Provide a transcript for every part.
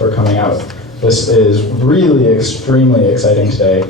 for coming out. This is really extremely exciting today.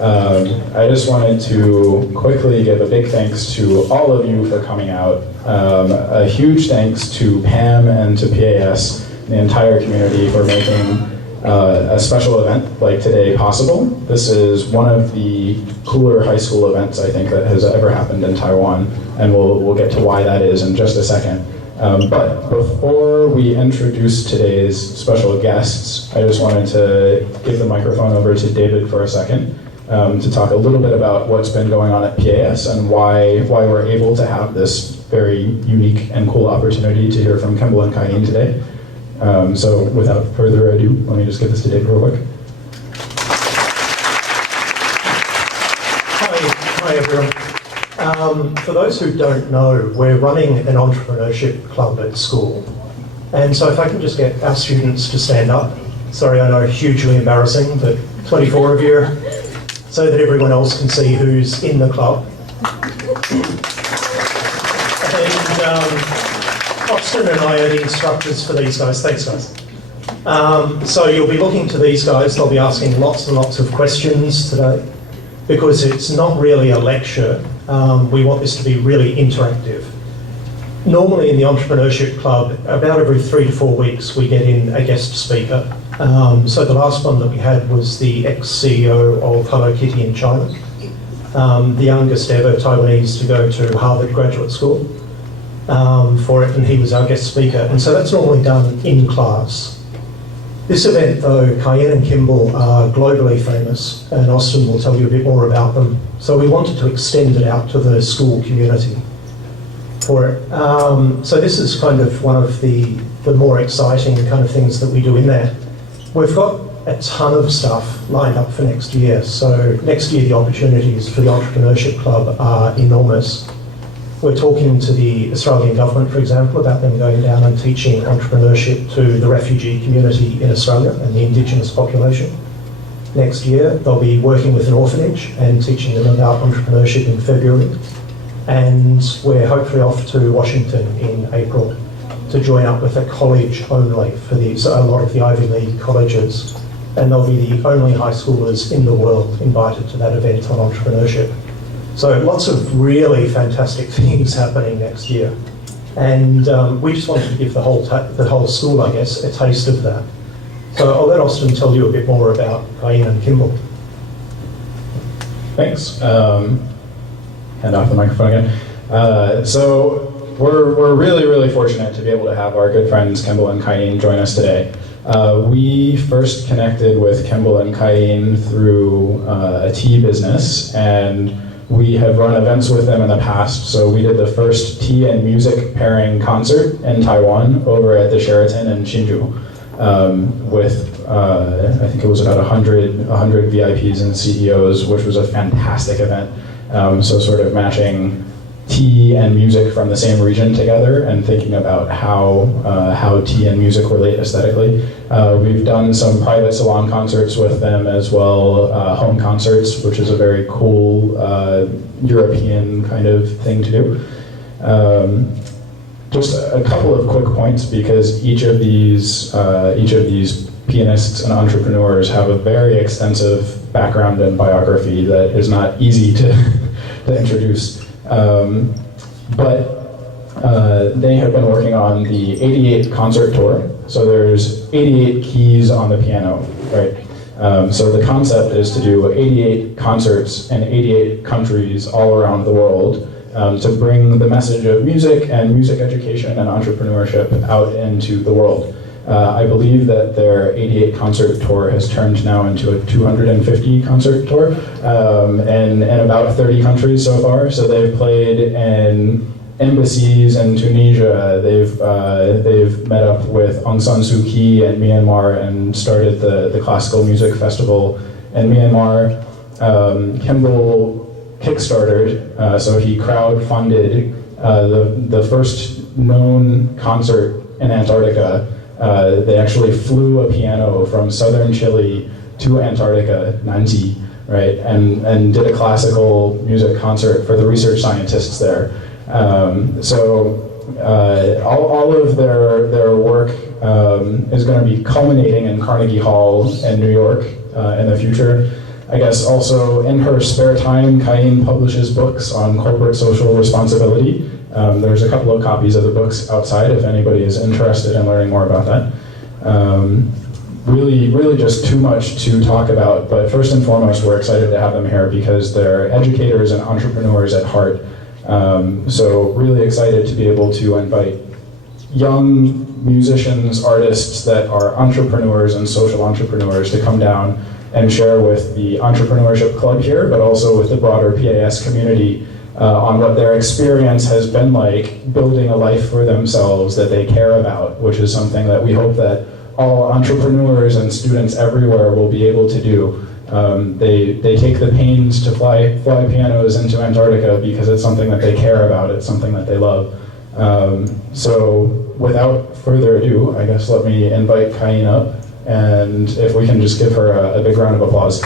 I just wanted to quickly give a big thanks to all of you for coming out. A huge thanks to Pam and to PAS, and the entire community, for making a special event like today possible. This is one of the cooler high school events I think that has ever happened in Taiwan, and we'll get to why that is in just a second. But before we introduce today's special guests, I just wanted to give the microphone over to David for a second to talk a little bit about what's been going on at PAS and why we're able to have this very unique and cool opportunity to hear from Kimball and Kai-Yin today. So without further ado, let me just give this to David real quick. Hi everyone. For those who don't know, we're running an entrepreneurship club at school. And so if I can just get our students to stand up. Sorry, I know, hugely embarrassing, but 24 of you, so that everyone else can see who's in the club. And Austin and I are the instructors for these guys. Thanks, guys. So you'll be looking to these guys. They'll be asking lots and lots of questions today, because it's not really a lecture. We want this to be really interactive. Normally in the Entrepreneurship Club, about every 3 to 4 weeks, we get in a guest speaker. So the last one that we had was the ex-CEO of Hello Kitty in China, the youngest ever Taiwanese to go to Harvard Graduate School for it, and he was our guest speaker. And so that's normally done in class. This event, though, Kai-Yin and Kimball are globally famous, and Austin will tell you a bit more about them. So we wanted to extend it out to the school community for it. So this is kind of one of the more exciting kind of things that we do in there. We've got a ton of stuff lined up for next year. So next year the opportunities for the Entrepreneurship Club are enormous. We're talking to the Australian government, for example, about them going down and teaching entrepreneurship to the refugee community in Australia and the Indigenous population. Next year, they'll be working with an orphanage and teaching them about entrepreneurship in February. And we're hopefully off to Washington in April to join up with a college only for a lot of the Ivy League colleges. And they'll be the only high schoolers in the world invited to that event on entrepreneurship. So lots of really fantastic things happening next year. And we just wanted to give the whole school, I guess, a taste of that. So I'll let Austin tell you a bit more about Kai-Yin and Kimball. Thanks. Hand off the microphone again. So we're really, really fortunate to be able to have our good friends Kimball and Kai-Yin join us today. We first connected with Kimball and Kai-Yin through a tea business, and we have run events with them in the past. So we did the first tea and music pairing concert in Taiwan over at the Sheraton in Hsinchu with, I think it was about 100 VIPs and CEOs, which was a fantastic event. So sort of matching tea and music from the same region together and thinking about how tea and music relate aesthetically. We've done some private salon concerts with them as well, home concerts, which is a very cool European kind of thing to do. Just a couple of quick points, because each of these pianists and entrepreneurs have a very extensive background and biography that is not easy to introduce. But they have been working on the 88 concert tour. So there's 88 keys on the piano, right? So the concept is to do 88 concerts in 88 countries all around the world to bring the message of music and music education and entrepreneurship out into the world. I believe that their 88 concert tour has turned now into a 250 concert tour in about 30 countries so far. So they've played in embassies in Tunisia. They've met up with Aung San Suu Kyi in Myanmar and started the classical music festival in Myanmar. Kimball kickstarted, so he crowdfunded the first known concert in Antarctica. They actually flew a piano from southern Chile to Antarctica, Nanji, right, and did a classical music concert for the research scientists there. So all of their work is going to be culminating in Carnegie Hall in New York in the future. I guess also in her spare time, Kai-Yin publishes books on corporate social responsibility. There's a couple of copies of the books outside if anybody is interested in learning more about that. Really just too much to talk about, but first and foremost, we're excited to have them here because they're educators and entrepreneurs at heart. So really excited to be able to invite young musicians, artists that are entrepreneurs and social entrepreneurs to come down and share with the entrepreneurship club here, but also with the broader PAS community on what their experience has been like building a life for themselves that they care about, which is something that we hope that all entrepreneurs and students everywhere will be able to do. They take the pains to fly pianos into Antarctica because it's something that they care about, it's something that they love. So without further ado, I guess let me invite Kai-Yin up, and if we can just give her a big round of applause.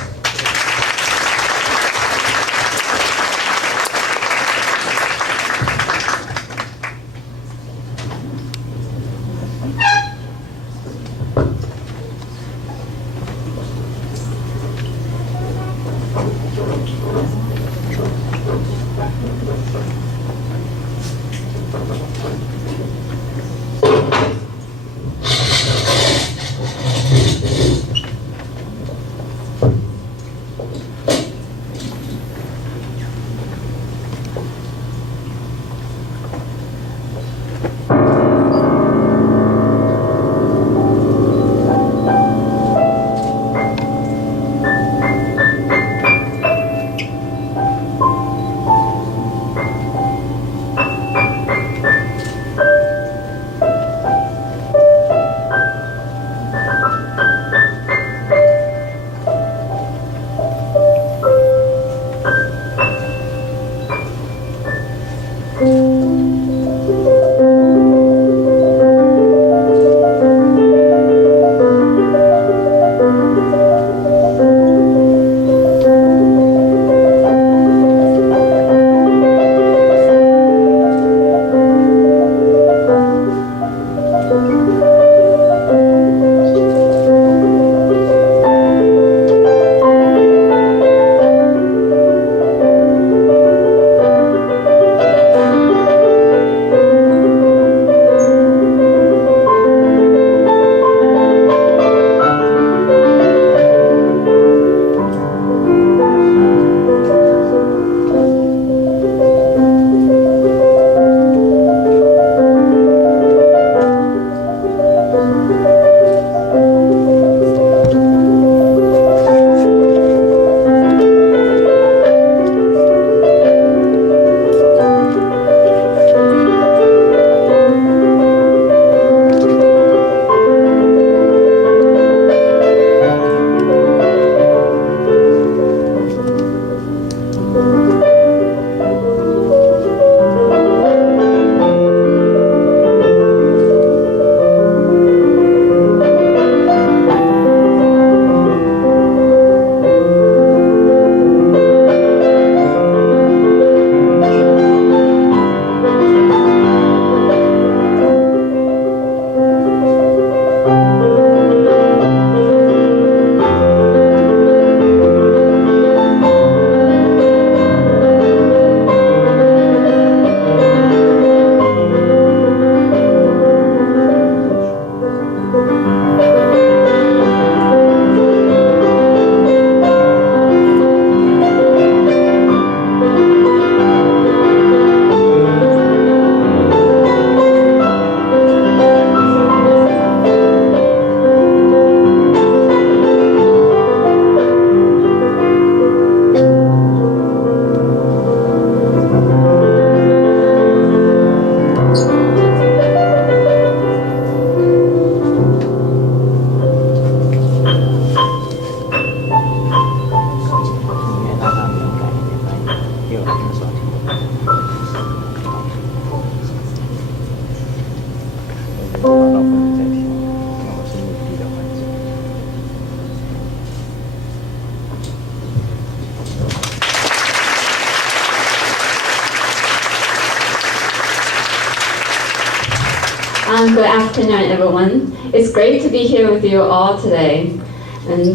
Good afternoon, everyone. It's great to be here with you all today.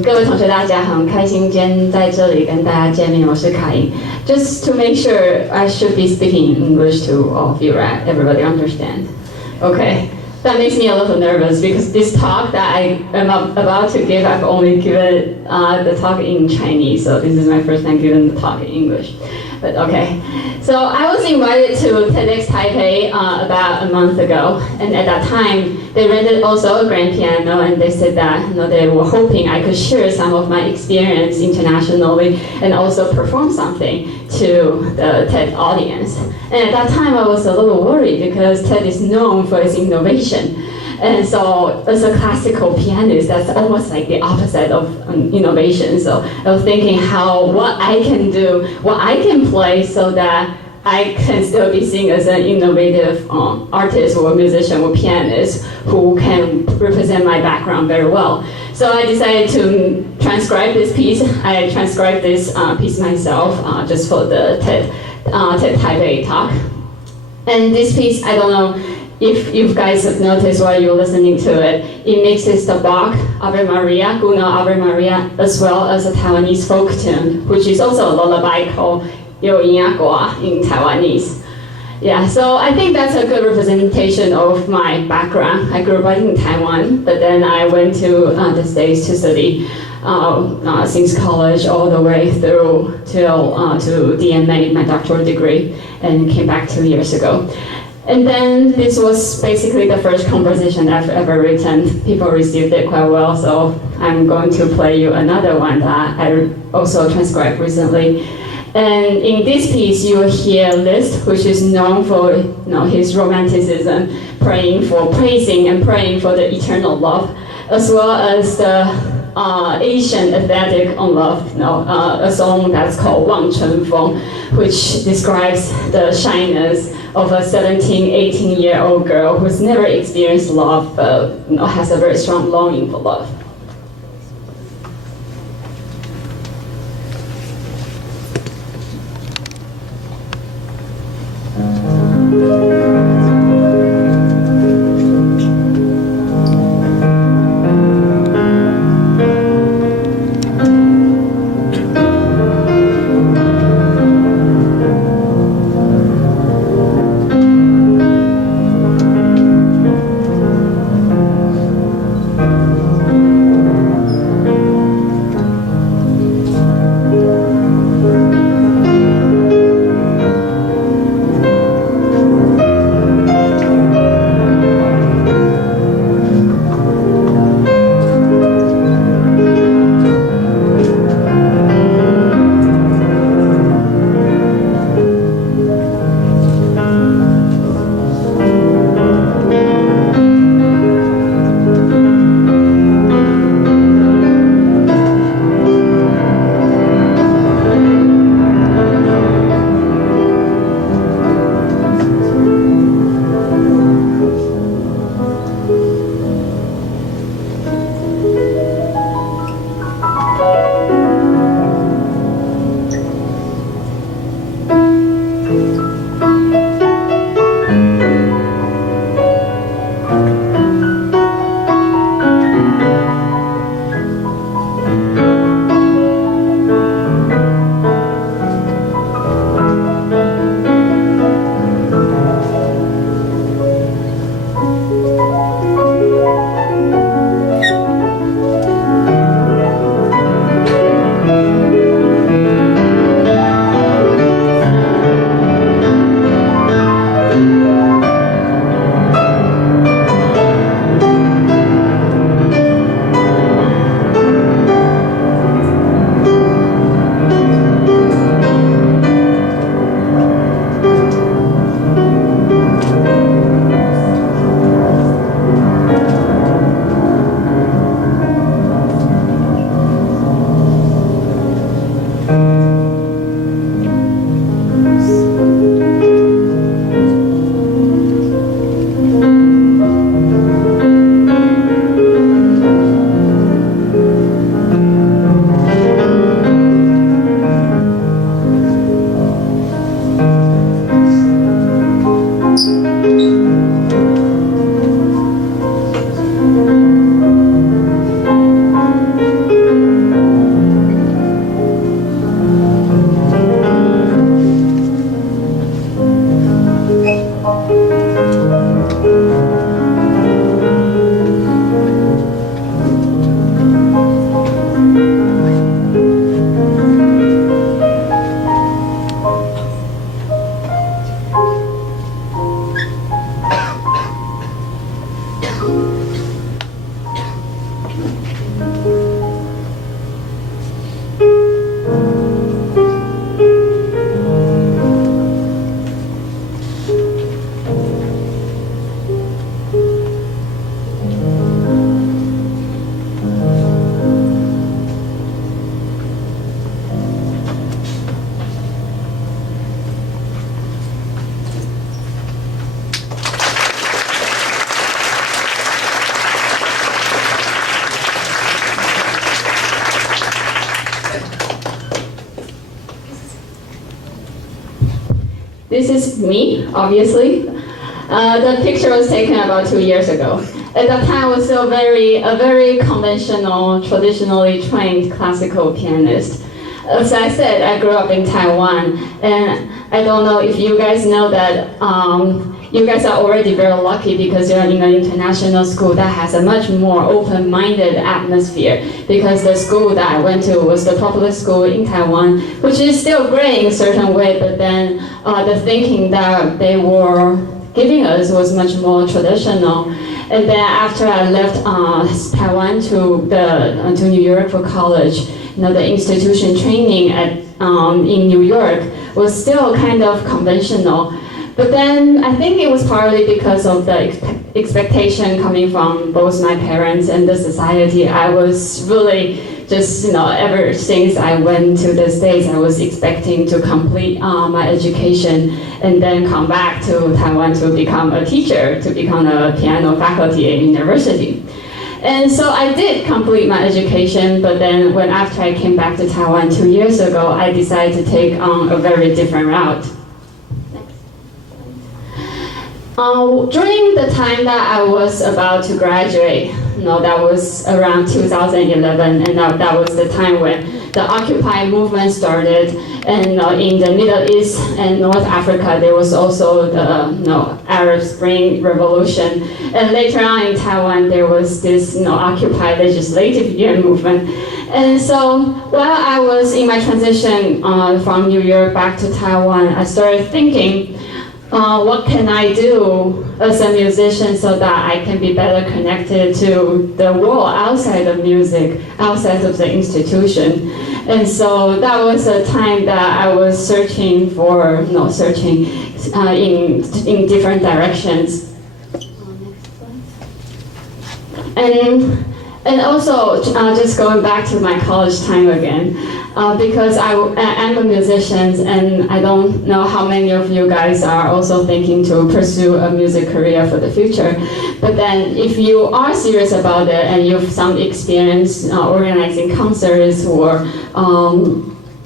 各位同学大家好，很开心今天在这里跟大家见面，我是凯英。Just to make sure I should be speaking English to all of you, right? Everybody understand? Okay. That makes me a little nervous because this talk that I am about to give, I've only given the talk in Chinese, so this is my first time giving the talk in English. But okay. So I was invited to TEDx Taipei about a month ago, and at that time they rented also a grand piano, and they said that they were hoping I could share some of my experience internationally and also perform something to the TED audience. And at that time I was a little worried because TED is known for its innovation. And so as a classical pianist, that's almost like the opposite of innovation. So I was thinking what I can do, what I can play so that I can still be seen as an innovative artist or musician or pianist who can represent my background very well. So I decided to transcribe this piece. I transcribed this piece myself just for the TED Taipei talk. And this piece, I don't know if you guys have noticed while you're listening to it, it mixes the Bach Ave Maria, Gounod Ave Maria, as well as a Taiwanese folk tune, which is also a lullaby called Liu Yin Gua in Taiwanese. Yeah, so I think that's a good representation of my background. I grew up in Taiwan, but then I went to the States to study since college all the way through to DMA, my doctoral degree, and came back 2 years ago. And then this was basically the first composition I've ever written. People received it quite well, so I'm going to play you another one that I also transcribed recently. And in this piece, you will hear Liszt, which is known for his romanticism, praising and praying for the eternal love, as well as the Asian aesthetic on love, a song that's called Wang Feng, which describes the shyness of a 17, 18-year-old girl who's never experienced love, but has a very strong longing for love. this is me, obviously. The picture was taken about 2 years ago. At that time, I was still a very conventional, traditionally trained classical pianist. As I said, I grew up in Taiwan, and I don't know if you guys know that you guys are already very lucky because you're in an international school that has a much more open-minded atmosphere, because the school that I went to was the public school in Taiwan, which is still great in a certain way, but then the thinking that they were giving us was much more traditional. And then after I left Taiwan to New York for college, the institution training in New York was still kind of conventional. But then I think it was partly because of the expectation coming from both my parents and the society. I was really just, ever since I went to the States, I was expecting to complete my education and then come back to Taiwan to become a teacher, to become a piano faculty at university. And so I did complete my education, but then after I came back to Taiwan 2 years ago, I decided to take a very different route. During the time that I was about to graduate, that was around 2011, and that was the time when the Occupy movement started, and in the Middle East and North Africa, there was also the Arab Spring Revolution, and later on in Taiwan, there was this Occupy legislative year movement. And so while I was in my transition from New York back to Taiwan, I started thinking, what can I do as a musician so that I can be better connected to the world outside of music, outside of the institution? And so that was a time that I was searching in different directions. And also, just going back to my college time again, because I'm a musician, and I don't know how many of you guys are also thinking to pursue a music career for the future. But then if you are serious about it and you have some experience organizing concerts, or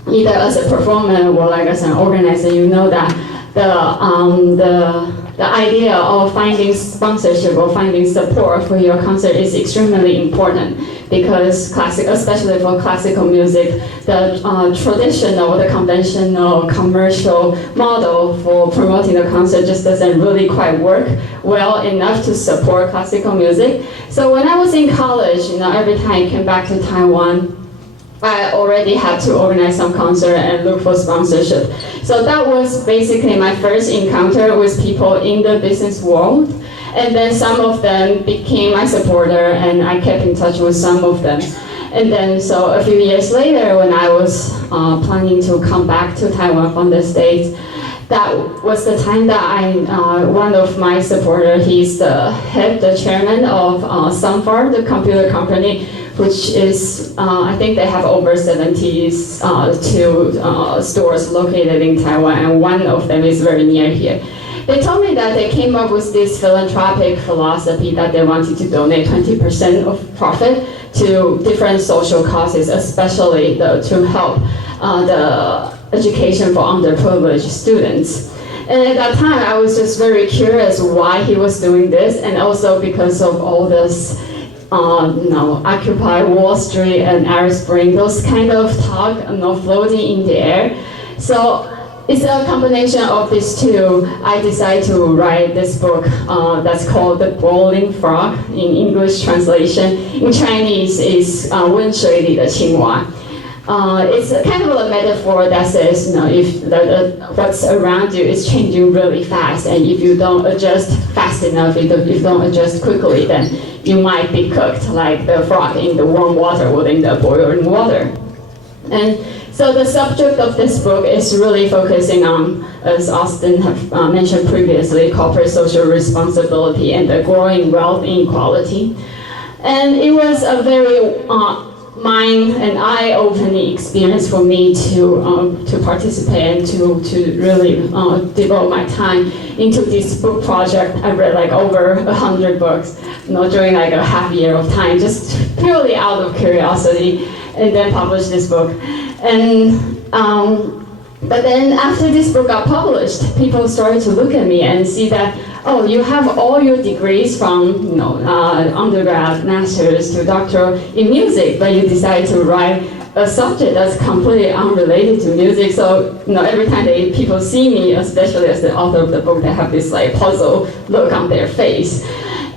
either as a performer or like as an organizer, you know that the idea of finding sponsorship or finding support for your concert is extremely important, because especially for classical music, the traditional, the conventional commercial model for promoting the concert just doesn't really quite work well enough to support classical music. So when I was in college, every time I came back to Taiwan, I already had to organize some concert and look for sponsorship. So that was basically my first encounter with people in the business world. And then some of them became my supporter, and I kept in touch with some of them. And then so a few years later, when I was planning to come back to Taiwan from the States, that was the time that one of my supporters, he's the chairman of Sunfar, the computer company, which is, I think they have over 72 stores located in Taiwan, and one of them is very near here. They told me that they came up with this philanthropic philosophy that they wanted to donate 20% of profit to different social causes, especially to help the education for underprivileged students. And at that time, I was just very curious why he was doing this, and also because of all this Occupy Wall Street and Arab Spring, those kind of talk floating in the air. So it's a combination of these two. I decided to write this book that's called The Bowling Frog, in English translation. In Chinese, is 温水里的青蛙. It's kind of a metaphor that says, if what's around you is changing really fast, and if you don't adjust fast enough, if you don't adjust quickly, then you might be cooked like the frog in the warm water or in the boiling water. And so the subject of this book is really focusing on, as Austin have mentioned previously, corporate social responsibility and the growing wealth inequality. And it was a very mind and eye-opening experience for me to participate and to really devote my time into this book project. I read like over 100 books, during like a half year of time, just purely out of curiosity, and then published this book. And But then after this book got published, people started to look at me and see that, oh, you have all your degrees from undergrad, master's to doctoral in music, but you decide to write a subject that's completely unrelated to music. So every time people see me, especially as the author of the book, they have this like puzzle look on their face.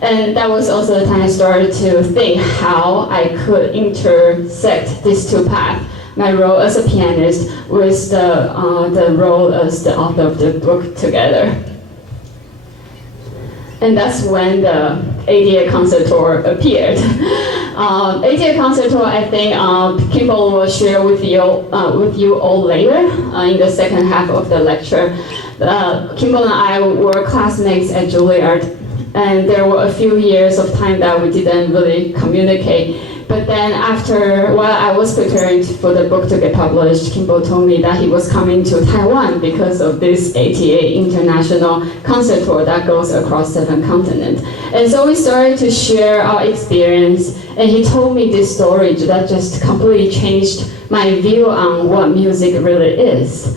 And that was also the time I started to think how I could intersect these two paths. My role as a pianist with the role as the author of the book together. And that's when the ADA Concertor appeared. ADA Concertor, I think Kimball will share with you all later in the second half of the lecture. Kimball and I were classmates at Juilliard, and there were a few years of time that we didn't really communicate. But then while I was preparing for the book to get published, Kimball told me that he was coming to Taiwan because of this ATA International Concert Tour that goes across 7 continents. And so we started to share our experience, and he told me this story that just completely changed my view on what music really is.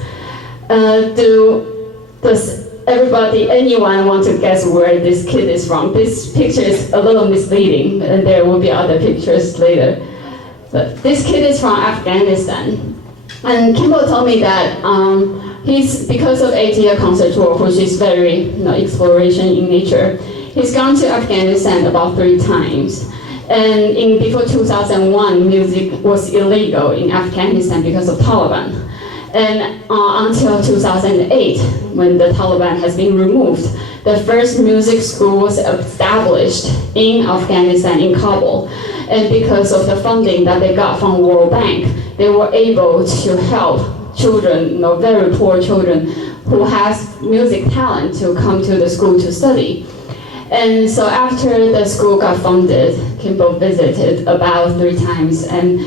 Anyone want to guess where this kid is from? This picture is a little misleading, and there will be other pictures later. But this kid is from Afghanistan. And Kimball told me that because of ATA Concert Tour, which is very exploration in nature, he's gone to Afghanistan about 3 times. And before 2001, music was illegal in Afghanistan because of Taliban. And until 2008, when the Taliban has been removed, the first music school was established in Afghanistan, in Kabul. And because of the funding that they got from World Bank, they were able to help children, very poor children, who has music talent to come to the school to study. And so after the school got funded, Kimball visited about 3 times, and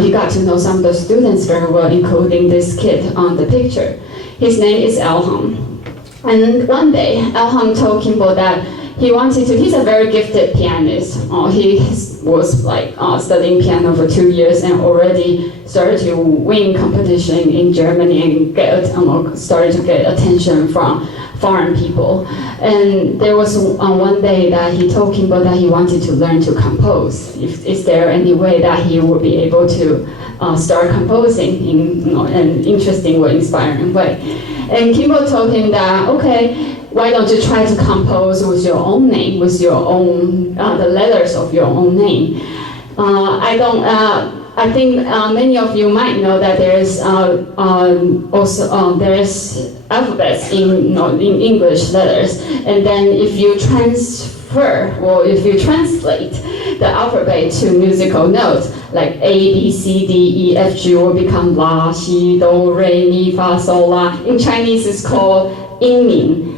he got to know some of the students very well, including this kid on the picture. His name is Huang. And one day, Huang told Kimball that he's a very gifted pianist. He was studying piano for 2 years and already started to win competition in Germany and started to get attention from foreign people. And there was one day that he told Kimball that he wanted to learn to compose. Is there any way that he would be able to start composing in an interesting or inspiring way? And Kimball told him that, okay, why don't you try to compose with your own name, with your own, the letters of your own name. I think many of you might know that there's there's alphabets in English letters, and then if you translate the alphabet to musical notes, like A, B, C, D, E, F, G will become La, Si, Do, Re, Mi, Fa, Sol, La. In Chinese, it's called Yin Min.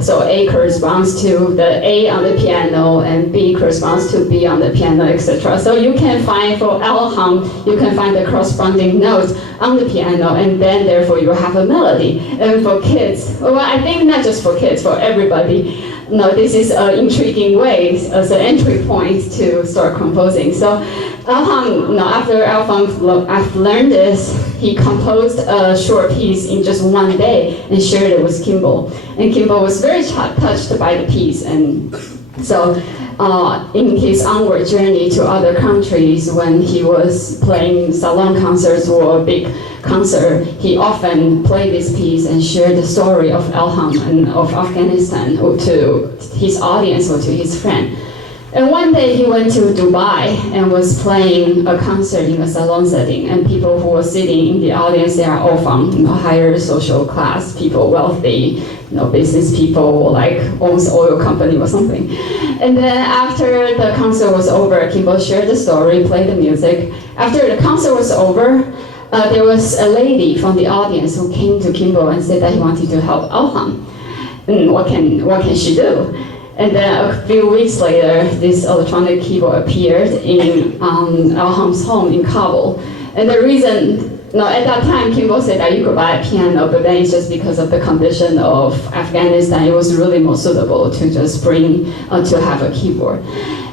So A corresponds to the A on the piano, and B corresponds to B on the piano, etc. So you can find for Huang, you can find the corresponding notes on the piano, and then therefore you have a melody. And for kids, well, I think not just for kids, for everybody, this is an intriguing way as an entry point to start composing. So Huang, after I've learned this, he composed a short piece in just 1 day and shared it with Kimball. And Kimball was very touched by the piece. And so in his onward journey to other countries, when he was playing salon concerts or a big concert, he often played this piece and shared the story of Huang and of Afghanistan to his audience or to his friend. And one day he went to Dubai and was playing a concert in a salon setting, and people who were sitting in the audience, they are all from higher social class, people wealthy, business people, like owns oil company or something. And then after the concert was over, Kimball shared the story, played the music. After the concert was over, there was a lady from the audience who came to Kimball and said that he wanted to help Huang. And what can she do? And then a few weeks later, this electronic keyboard appeared in Huang's home in Kabul. And the reason, at that time, Kimball said that you could buy a piano, but then it's just because of the condition of Afghanistan, it was really more suitable to just bring, to have a keyboard.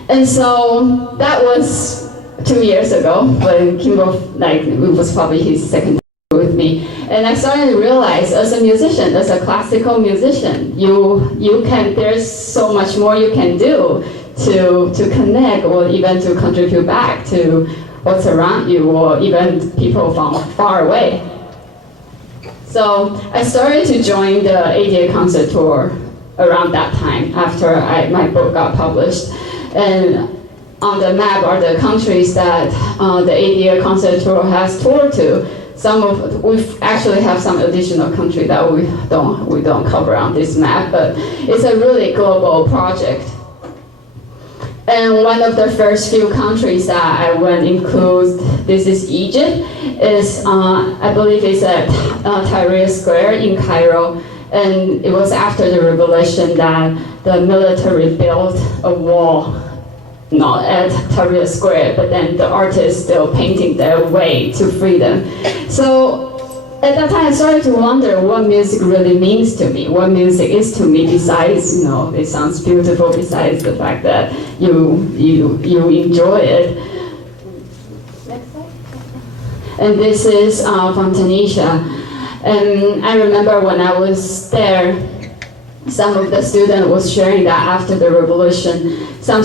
And so that was 2 years ago when Kimball, it was probably his second with me. And I started to realize, as a musician, as a classical musician, there's so much more you can do to connect or even to contribute back to what's around you or even people from far away. So I started to join the ADA concert tour around that time after my book got published. And on the map are the countries that the ADA concert tour has toured to. We actually have some additional country that we don't cover on this map, but it's a really global project. And one of the first few countries that I went includes, this is Egypt, I believe it's at Tahrir Square in Cairo. And it was after the revolution that the military built a wall, not at Tahrir Square, but then the artists still painting their way to freedom. So at that time I started to wonder what music really means to me, what music is to me besides, it sounds beautiful, besides the fact that you enjoy it. Next slide. And this is from Tunisia. And I remember when I was there, some of the students was sharing that after the revolution, some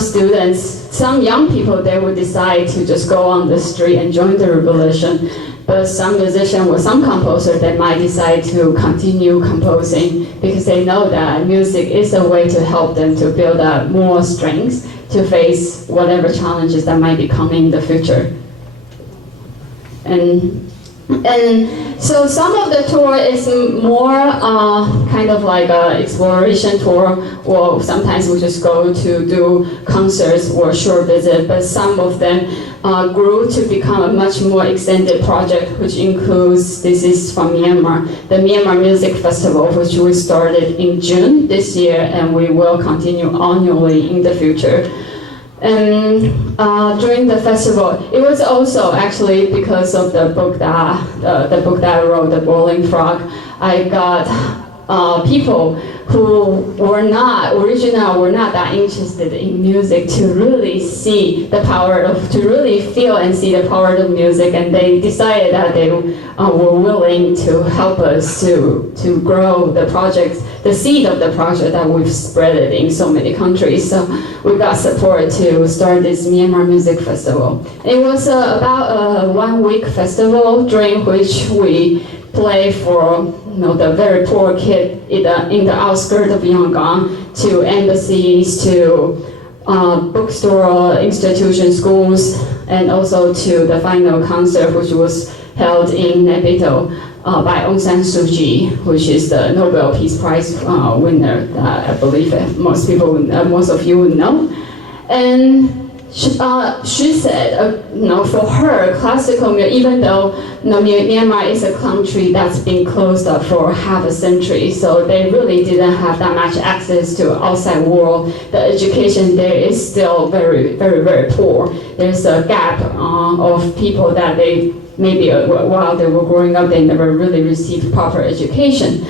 young people, they would decide to just go on the street and join the revolution. But some musician or some composer, they might decide to continue composing because they know that music is a way to help them to build up more strength to face whatever challenges that might be coming in the future. And so some of the tour is more kind of like an exploration tour, or sometimes we just go to do concerts or short visit, but some of them grew to become a much more extended project, which includes, this is from Myanmar, the Myanmar Music Festival, which we started in June this year, and we will continue annually in the future. And during the festival, it was also actually because of the book that I wrote, The Boiling Frog. I got people who were not that interested in music to really feel and see the power of music, and they decided that they were willing to help us to grow the project, the seed of the project that we've spread it in so many countries. So we got support to start this Myanmar Music Festival. It was about a 1-week festival during which we play for the very poor kid in the outskirts of Yangon, to embassies, to bookstore, institution, schools, and also to the final concert, which was held in Naypyidaw by Aung San Suu Kyi, which is the Nobel Peace Prize winner that I believe most of you would know. And she said, for her, classical music, even though Myanmar is a country that's been closed up for half a century, so they really didn't have that much access to outside world. The education there is still very, very, very poor. There's a gap of people that they maybe while they were growing up, they never really received proper education.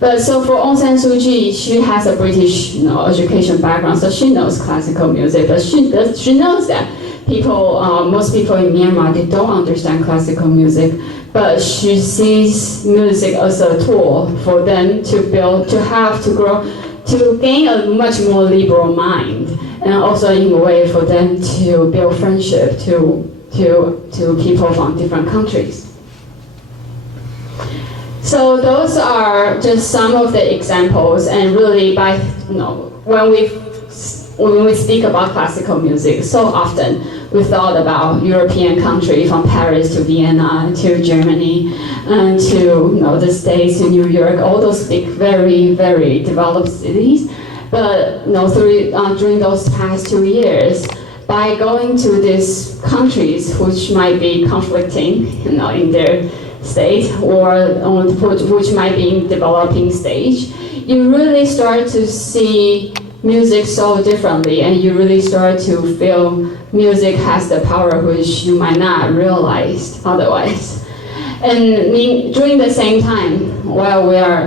But so for Aung San Suu Kyi, she has a British education background, so she knows classical music, but she knows that most people in Myanmar, they don't understand classical music, but she sees music as a tool for them to build, to grow, to gain a much more liberal mind, and also in a way for them to build friendship to people from different countries. So those are just some of the examples, and really when we speak about classical music, so often we thought about European countries, from Paris to Vienna to Germany and to the States, to New York, all those big, very, very developed cities. But during those past 2 years, by going to these countries which might be conflicting in their state, or which might be in developing stage, you really start to see music so differently, and you really start to feel music has the power which you might not realize otherwise. And during the same time, while we are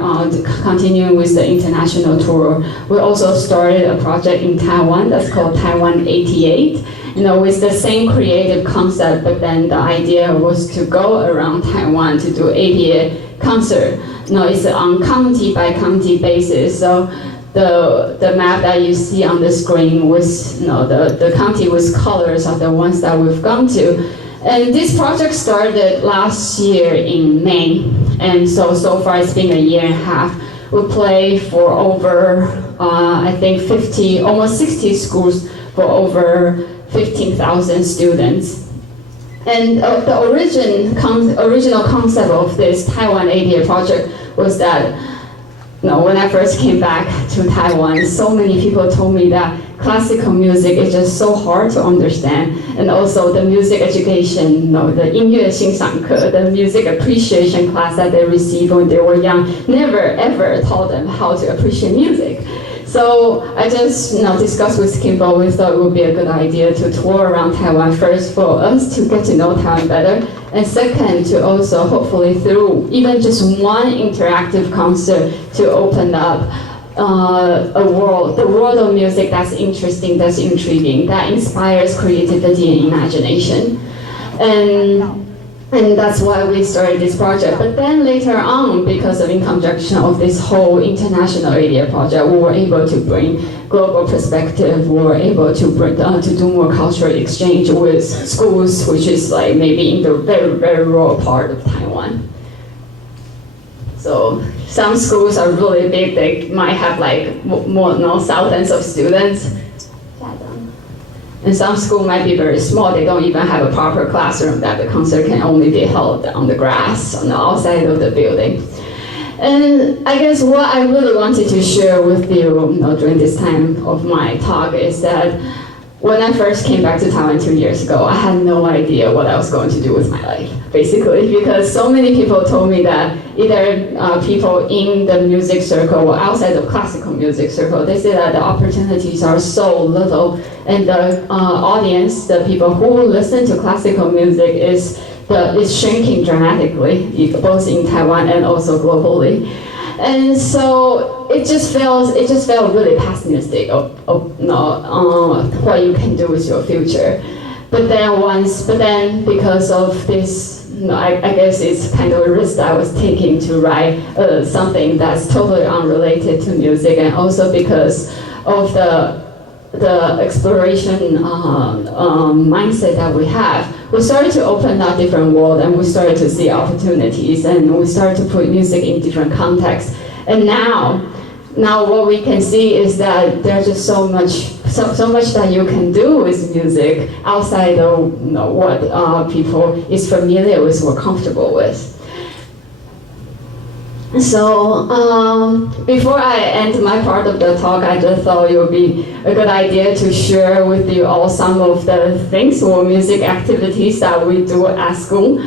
continuing with the international tour, we also started a project in Taiwan that's called Taiwan 88. With the same creative concept, but then the idea was to go around Taiwan to do ADA concert. It's on county by county basis. So the map that you see on the screen was, the county with colors are the ones that we've gone to. And this project started last year in May. And so far it's been a year and a half. We play for over, I think 50, almost 60 schools for over 15,000 students. And the original concept of this Taiwan ADA project was that, when I first came back to Taiwan, so many people told me that classical music is just so hard to understand, and also the music education, the 音乐欣赏课, the music appreciation class that they received when they were young, never ever taught them how to appreciate music. So I just discussed with Kimball. We thought it would be a good idea to tour around Taiwan, first for us to get to know Taiwan better, and second to also hopefully through even just one interactive concert to open up the world of music that's interesting, that's intriguing, that inspires creativity and imagination. And that's why we started this project. But then later on, because of in conjunction of this whole international ADA project, we were able to bring global perspective. We were able to bring to do more cultural exchange with schools, which is like maybe in the very, very rural part of Taiwan. So some schools are really big. They might have like more thousands of students. And some schools might be very small. They don't even have a proper classroom, that the concert can only be held on the grass on the outside of the building. And I guess what I really wanted to share with you, during this time of my talk is that when I first came back to Taiwan 2 years ago, I had no idea what I was going to do with my life, basically, because so many people told me that either people in the music circle or outside of classical music circle, they say that the opportunities are so little, and the audience, the people who listen to classical music is shrinking dramatically, both in Taiwan and also globally. And so it just felt really pessimistic of what you can do with your future. But then because of this, I guess it's kind of a risk that I was taking to write something that's totally unrelated to music, and also because of the exploration mindset that we have, we started to open up different world, and we started to see opportunities, and we started to put music in different contexts. And now what we can see is that there's just so much that you can do with music outside of what people is familiar with or comfortable with. So before I end my part of the talk, I just thought it would be a good idea to share with you all some of the things or music activities that we do at school.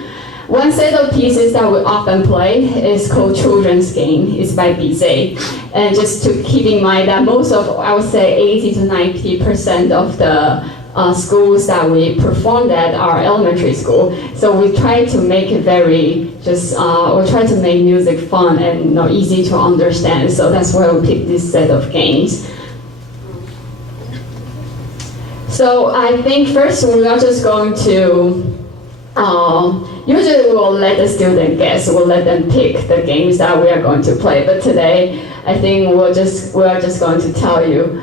One set of pieces that we often play is called Children's Game. It's by BZ. And just to keep in mind that most of, I would say 80 to 90% of the schools that we performed at are elementary school. So we try to make it we try to make music fun and easy to understand. So that's why we picked this set of games. So I think first we are just going to, usually we'll let the student guess, we'll let them pick the games that we are going to play. But today, I think we are just going to tell you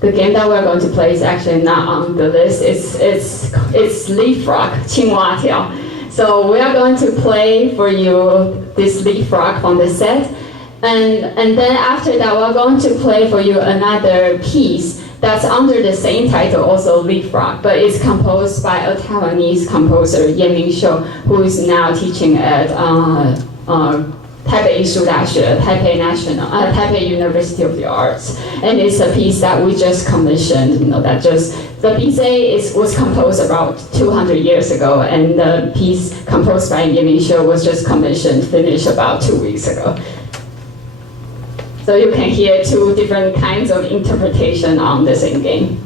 the game that we're going to play is actually not on the list. It's leapfrog, 青蛙跳. So we are going to play for you this leapfrog from the set, and then after that we're going to play for you another piece that's under the same title, also leapfrog, but it's composed by a Taiwanese composer, Yan Ming-Xiu, who is now teaching at Taipei 艺术大学, Taipei University of the Arts, and it's a piece that we just commissioned. The piece was composed about 200 years ago, and the piece composed by Yan Ming-Xiu was just commissioned, finished about 2 weeks ago. So you can hear two different kinds of interpretation on the same game.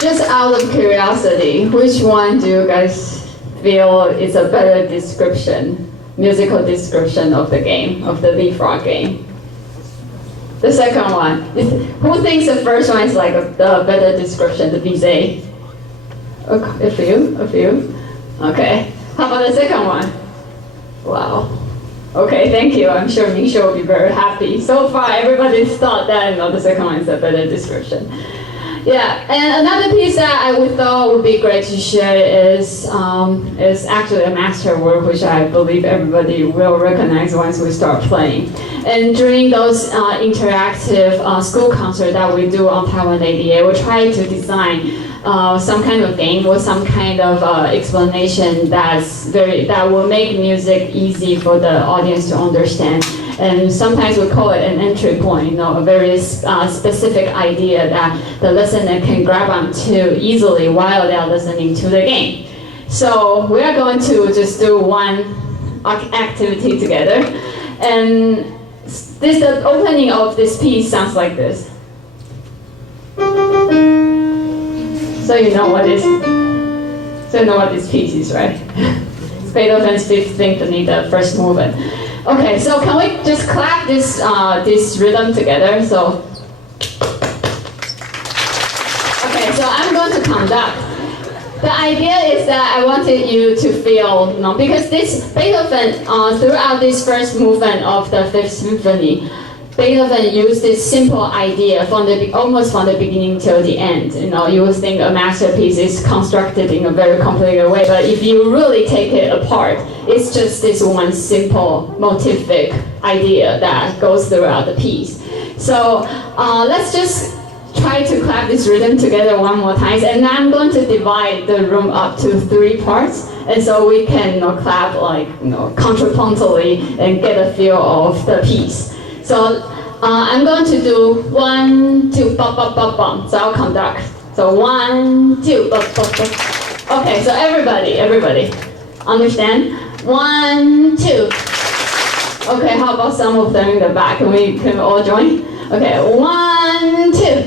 Just out of curiosity, which one do you guys feel is a better description, musical description of the game, of the leapfrog game? The second one. Who thinks the first one is like the better description, the BZ? Okay, a few. Okay. How about the second one? Wow. Okay, thank you. I'm sure Misha will be very happy. So far, everybody's thought that the second one is a better description. Yeah, and another piece that we thought would be great to share is actually a masterwork, which I believe everybody will recognize once we start playing. And during those interactive school concerts that we do on Taiwan ADA, we try to design some kind of game or some kind of explanation that will make music easy for the audience to understand. And sometimes we call it an entry point, a very specific idea that the listener can grab onto easily while they are listening to the game. So we are going to just do one activity together. And the opening of this piece sounds like this. So you know what this piece is, right? It's Beethoven's Fifth Symphony, the first movement. Okay, so can we just clap this rhythm together? So, okay, so I'm going to conduct. The idea is that I wanted you to feel, because this Beethoven, throughout this first movement of the Fifth Symphony, Beethoven used this simple idea almost from the beginning till the end. You would think a masterpiece is constructed in a very complicated way, but if you really take it apart, it's just this one simple motivic idea that goes throughout the piece. So let's just try to clap this rhythm together one more time, and I'm going to divide the room up to 3 parts, and so we can clap like contrapuntally and get a feel of the piece. So I'm going to do 1, 2, bum, bum, bum, bum. So I'll conduct. So 1, 2, bum, bum, bum. Okay, so everybody, understand? 1, 2. Okay, how about some of them in the back? Can we all join? Okay, 1, 2.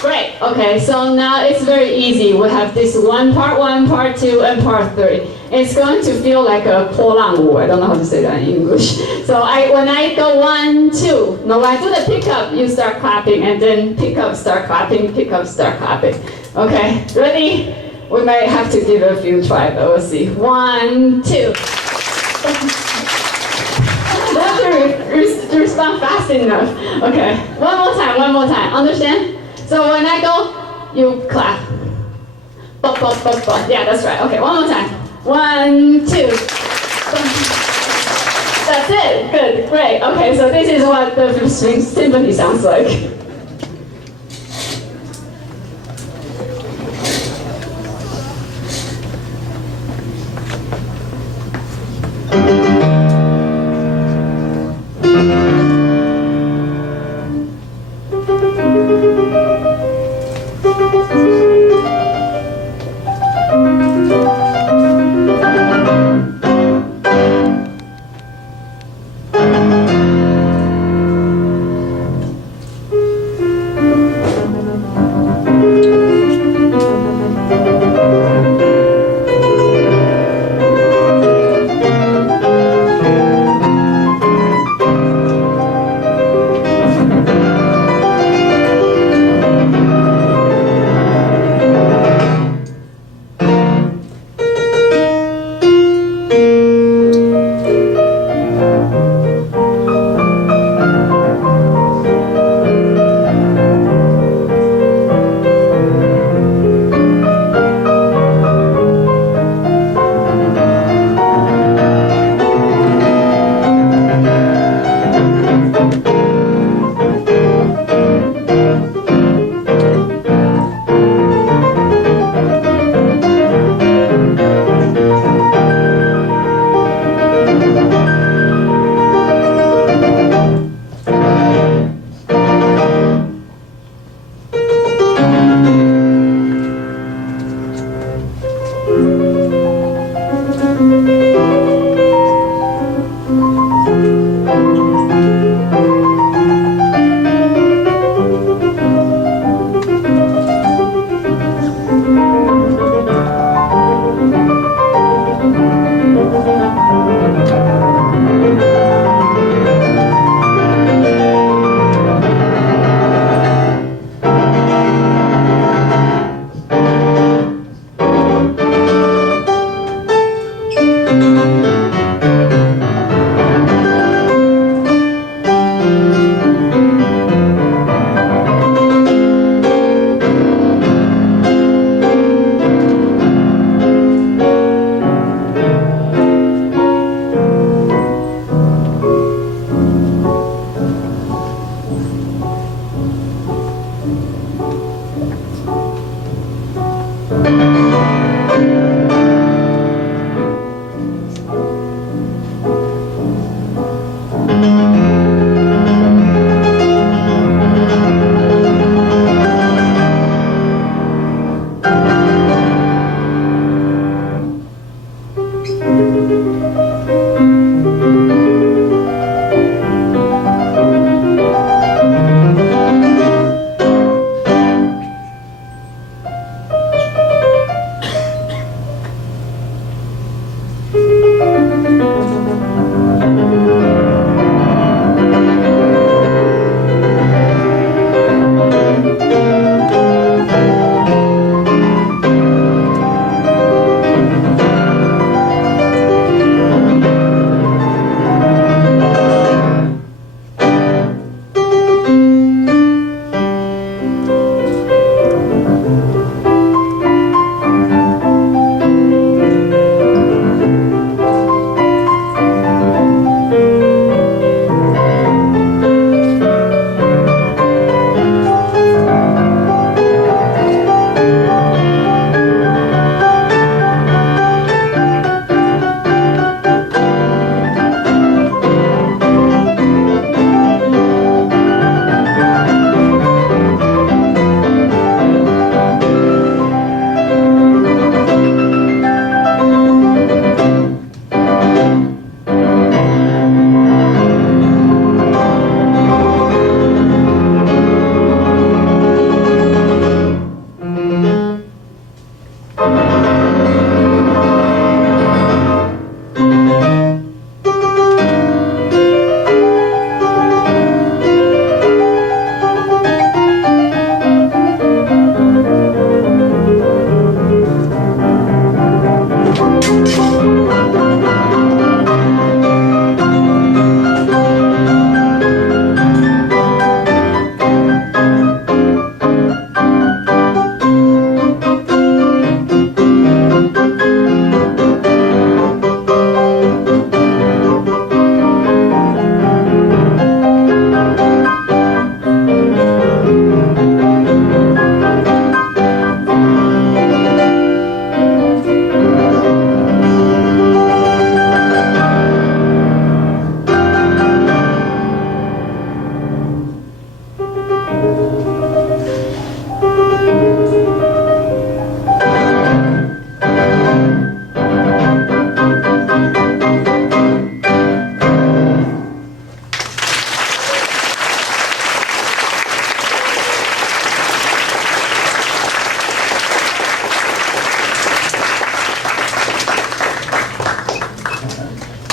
Great. Okay, so now it's very easy. We have this one, part 2, and part 3. It's going to feel like a 波浪舞. I don't know how to say that in English. So when I go 1, 2, when I do the pickup, you start clapping, and then pickup, start clapping, pickup, start clapping. Okay, ready? We might have to give it a few tries, but we'll see. 1, 2. You have to respond fast enough. Okay, one more time. Understand? So when I go, you clap. Bop, bop, bop, bop. Yeah, that's right. Okay, one more time. 1, 2. That's it. Good, great. Okay, so this is what the Fifth Symphony sounds like.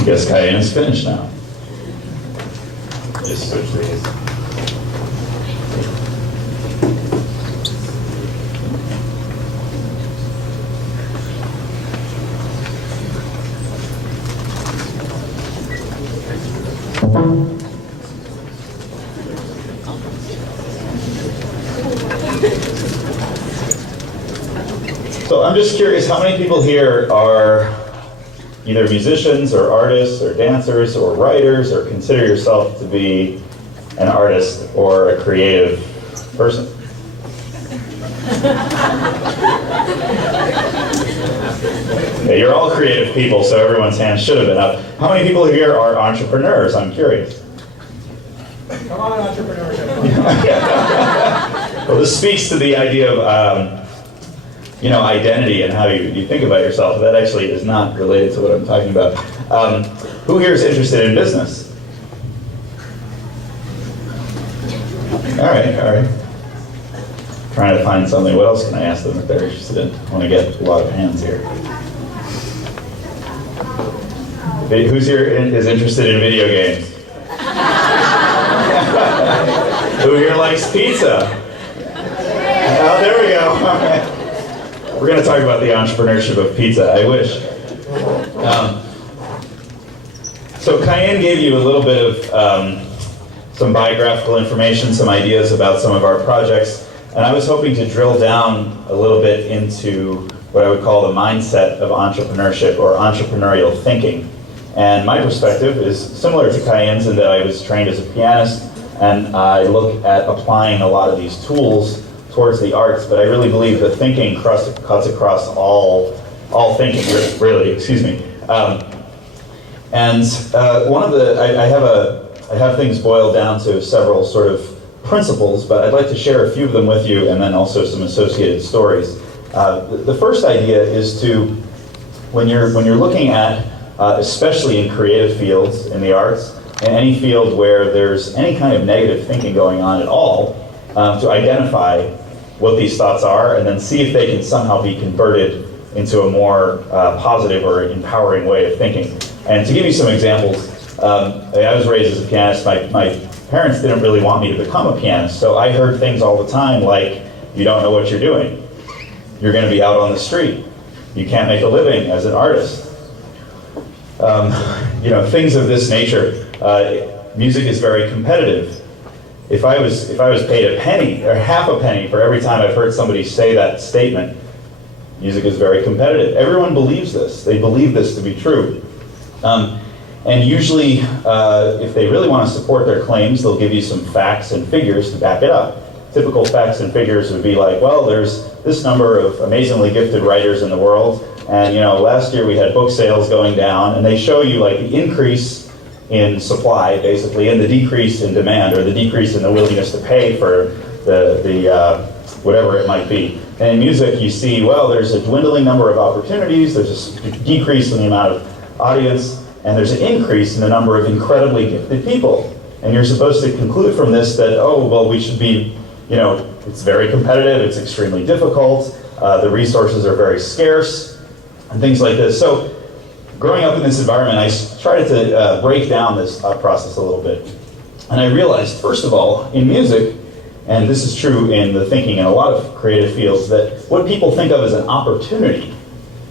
guess Kai-Yin is finished now. Just switch these. So I'm just curious, how many people here are either musicians or artists or dancers or writers, or consider yourself to be an artist or a creative person? Yeah, you're all creative people, so everyone's hand should have been up. How many people here are entrepreneurs? I'm curious. Come on, entrepreneurship. Well, this speaks to the idea of identity and how you think about yourself. That actually is not related to what I'm talking about. Who here is interested in business? All right. Trying to find something. What else can I ask them if they're interested in? I want to get a lot of hands here. Who's here is interested in video games? Who here likes pizza? Oh, there we go. All right. We're going to talk about the entrepreneurship of pizza. I wish. So Kai-Yin gave you a little bit of some biographical information, some ideas about some of our projects, and I was hoping to drill down a little bit into what I would call the mindset of entrepreneurship or entrepreneurial thinking. And my perspective is similar to Kai-Yin's in that I was trained as a pianist, and I look at applying a lot of these tools towards the arts, but I really believe that thinking cuts across all thinking, really, excuse me. One of the, I have things boiled down to several sort of principles, but I'd like to share a few of them with you and then also some associated stories. The first idea is to, when you're looking at, especially in creative fields, in the arts, in any field where there's any kind of negative thinking going on at all, to identify what these thoughts are and then see if they can somehow be converted into a more positive or empowering way of thinking. And to give you some examples, I was raised as a pianist. My parents didn't really want me to become a pianist, so I heard things all the time like, you don't know what you're doing. You're going to be out on the street. You can't make a living as an artist. Things of this nature. Music is very competitive. If I was paid a penny or half a penny for every time I've heard somebody say that statement, music is very competitive. Everyone believes this. They believe this to be true. And usually, if they really want to support their claims, they'll give you some facts and figures to back it up. Typical facts and figures would be like, well, there's this number of amazingly gifted writers in the world, and last year we had book sales going down, and they show you like the increase in supply, basically, and the decrease in demand, or the decrease in the willingness to pay for the whatever it might be. And in music, you see, well, there's a dwindling number of opportunities, there's a decrease in the amount of audience, and there's an increase in the number of incredibly gifted people. And you're supposed to conclude from this that, oh, well, we should be, it's very competitive, it's extremely difficult, the resources are very scarce, and things like this. So, growing up in this environment, I tried to break down this process a little bit. And I realized, first of all, in music, and this is true in the thinking in a lot of creative fields, that what people think of as an opportunity,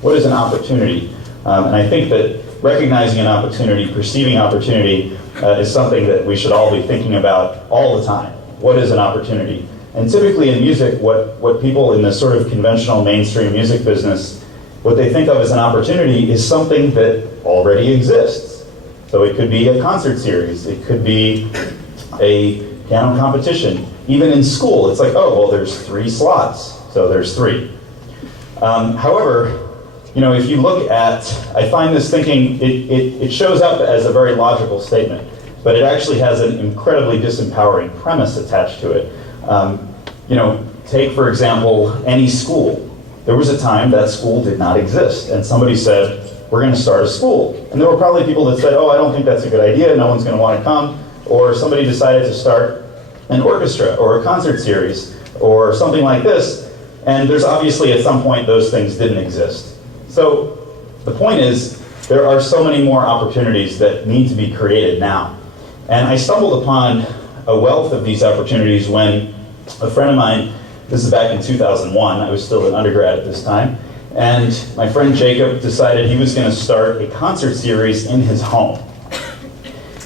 what is an opportunity? And I think that recognizing an opportunity, perceiving opportunity, is something that we should all be thinking about all the time. What is an opportunity? And typically in music, what people in the sort of conventional mainstream music business, what they think of as an opportunity is something that already exists. So it could be a concert series, it could be a piano competition. Even in school, it's like, oh, well, there's 3 slots, so there's 3. However, if you look at, I find this thinking, it shows up as a very logical statement, but it actually has an incredibly disempowering premise attached to it. Take, for example, any school. There was a time that school did not exist, and somebody said, we're going to start a school. And there were probably people that said, oh, I don't think that's a good idea, no one's going to want to come. Or somebody decided to start an orchestra or a concert series or something like this. And there's obviously at some point those things didn't exist. So the point is, there are so many more opportunities that need to be created now. And I stumbled upon a wealth of these opportunities when a friend of mine, this is back in 2001, I was still an undergrad at this time, and my friend Jacob decided he was going to start a concert series in his home.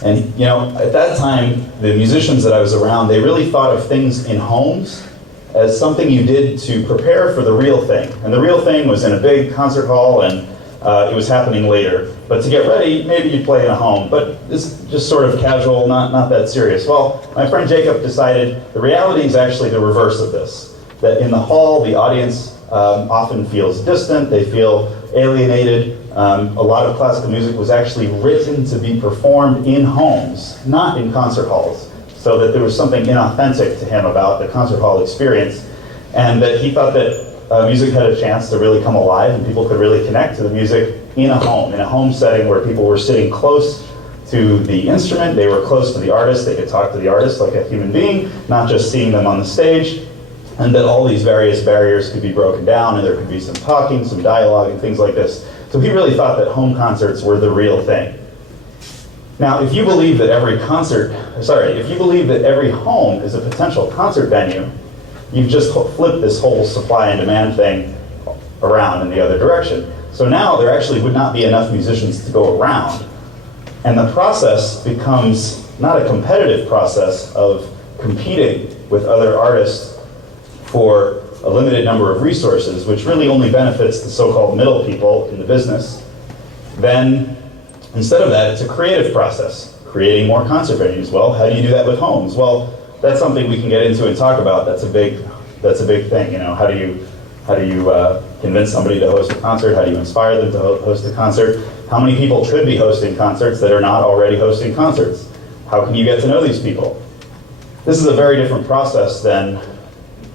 And you know, at that time, the musicians that I was around, they really thought of things in homes as something you did to prepare for the real thing. And the real thing was in a big concert hall, and it was happening later. But to get ready, maybe you'd play in a home, but it's just sort of casual, not that serious. Well, my friend Jacob decided the reality is actually the reverse of this. That in the hall, the audience often feels distant, they feel alienated. A lot of classical music was actually written to be performed in homes, not in concert halls, so that there was something inauthentic to him about the concert hall experience, and that he thought that music had a chance to really come alive and people could really connect to the music in a home setting where people were sitting close to the instrument, they were close to the artist, they could talk to the artist like a human being, not just seeing them on the stage, and that all these various barriers could be broken down and there could be some talking, some dialogue and things like this. So he really thought that home concerts were the real thing. Now, if you believe that every home is a potential concert venue, you've just flipped this whole supply and demand thing around in the other direction. So now there actually would not be enough musicians to go around. And the process becomes not a competitive process of competing with other artists for a limited number of resources, which really only benefits the so-called middle people in the business. Then, instead of that, it's a creative process, creating more concert venues. Well, how do you do that with homes? Well, that's something we can get into and talk about. That's a big thing. You know, how do you convince somebody to host a concert? How do you inspire them to host a concert? How many people could be hosting concerts that are not already hosting concerts? How can you get to know these people? This is a very different process than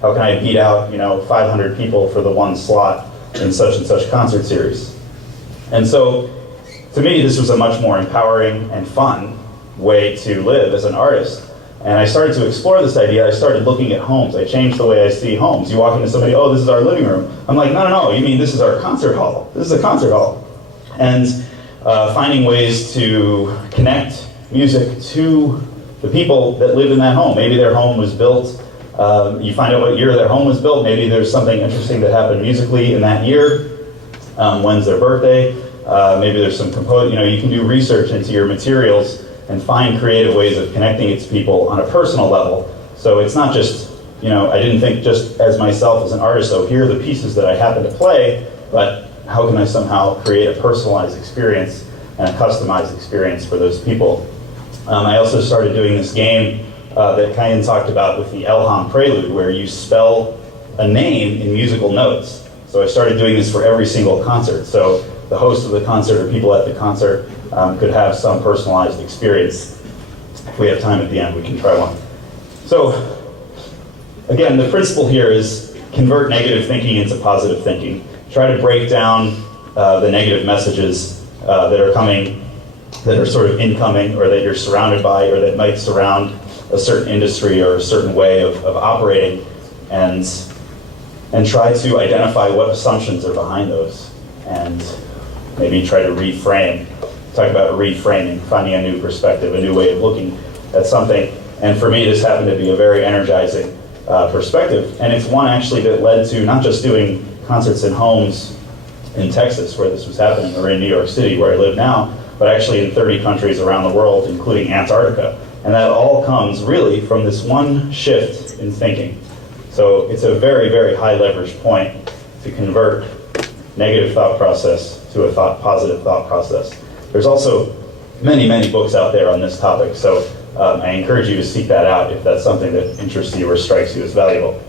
how can I beat out 500 people for the one slot in such and such concert series. And so, to me, this was a much more empowering and fun way to live as an artist. And I started to explore this idea. I started looking at homes. I changed the way I see homes. You walk into somebody, oh, this is our living room. I'm like, no, you mean this is our concert hall. This is a concert hall. And finding ways to connect music to the people that live in that home. Maybe their home was built, you find out what year their home was built. Maybe there's something interesting that happened musically in that year. When's their birthday? Maybe there's some you can do research into your materials and find creative ways of connecting it to people on a personal level. So it's not just, I didn't think just as myself as an artist, so here are the pieces that I happen to play, but how can I somehow create a personalized experience and a customized experience for those people? I also started doing this game that Kai-Yin talked about with the Huang prelude, where you spell a name in musical notes. So I started doing this for every single concert. So the host of the concert or people at the concert could have some personalized experience. If we have time at the end, we can try one. So, again, the principle here is convert negative thinking into positive thinking. Try to break down the negative messages that are coming, that are sort of incoming, or that you're surrounded by, or that might surround a certain industry or a certain way of operating, and try to identify what assumptions are behind those, and maybe try to reframe. Talk about reframing, finding a new perspective, a new way of looking at something. And for me, this happened to be a very energizing perspective. And it's one actually that led to not just doing concerts in homes in Texas, where this was happening, or in New York City, where I live now, but actually in 30 countries around the world, including Antarctica. And that all comes really from this one shift in thinking. So it's a very, very high leverage point to convert negative thought process to a positive thought process. There's also many, many books out there on this topic, so I encourage you to seek that out if that's something that interests you or strikes you as valuable.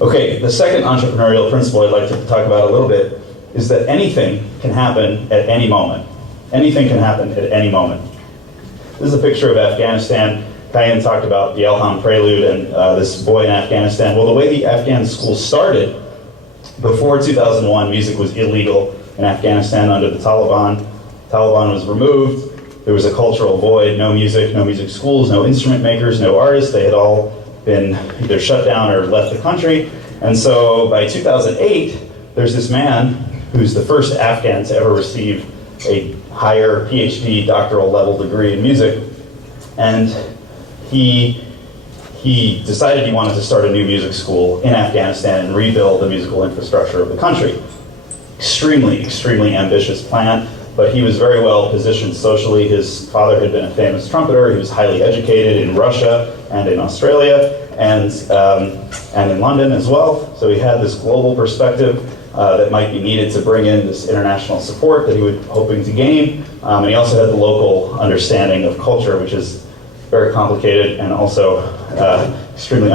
Okay, the second entrepreneurial principle I'd like to talk about a little bit is that anything can happen at any moment. Anything can happen at any moment. This is a picture of Afghanistan. Kai-Yin talked about the Huang prelude and this boy in Afghanistan. Well, the way the Afghan school started, before 2001, music was illegal in Afghanistan under the Taliban. Taliban was removed. There was a cultural void, no music schools, no instrument makers, no artists. They had all been either shut down or left the country. And so by 2008, there's this man who's the first Afghan to ever receive a higher PhD doctoral level degree in music, and he decided he wanted to start a new music school in Afghanistan and rebuild the musical infrastructure of the country. Extremely ambitious plan, but he was very well positioned socially. His father had been a famous trumpeter. He was highly educated in Russia and in Australia and in London as well. So he had this global perspective that might be needed to bring in this international support that he was hoping to gain. And he also had the local understanding of culture, which is very complicated and also extremely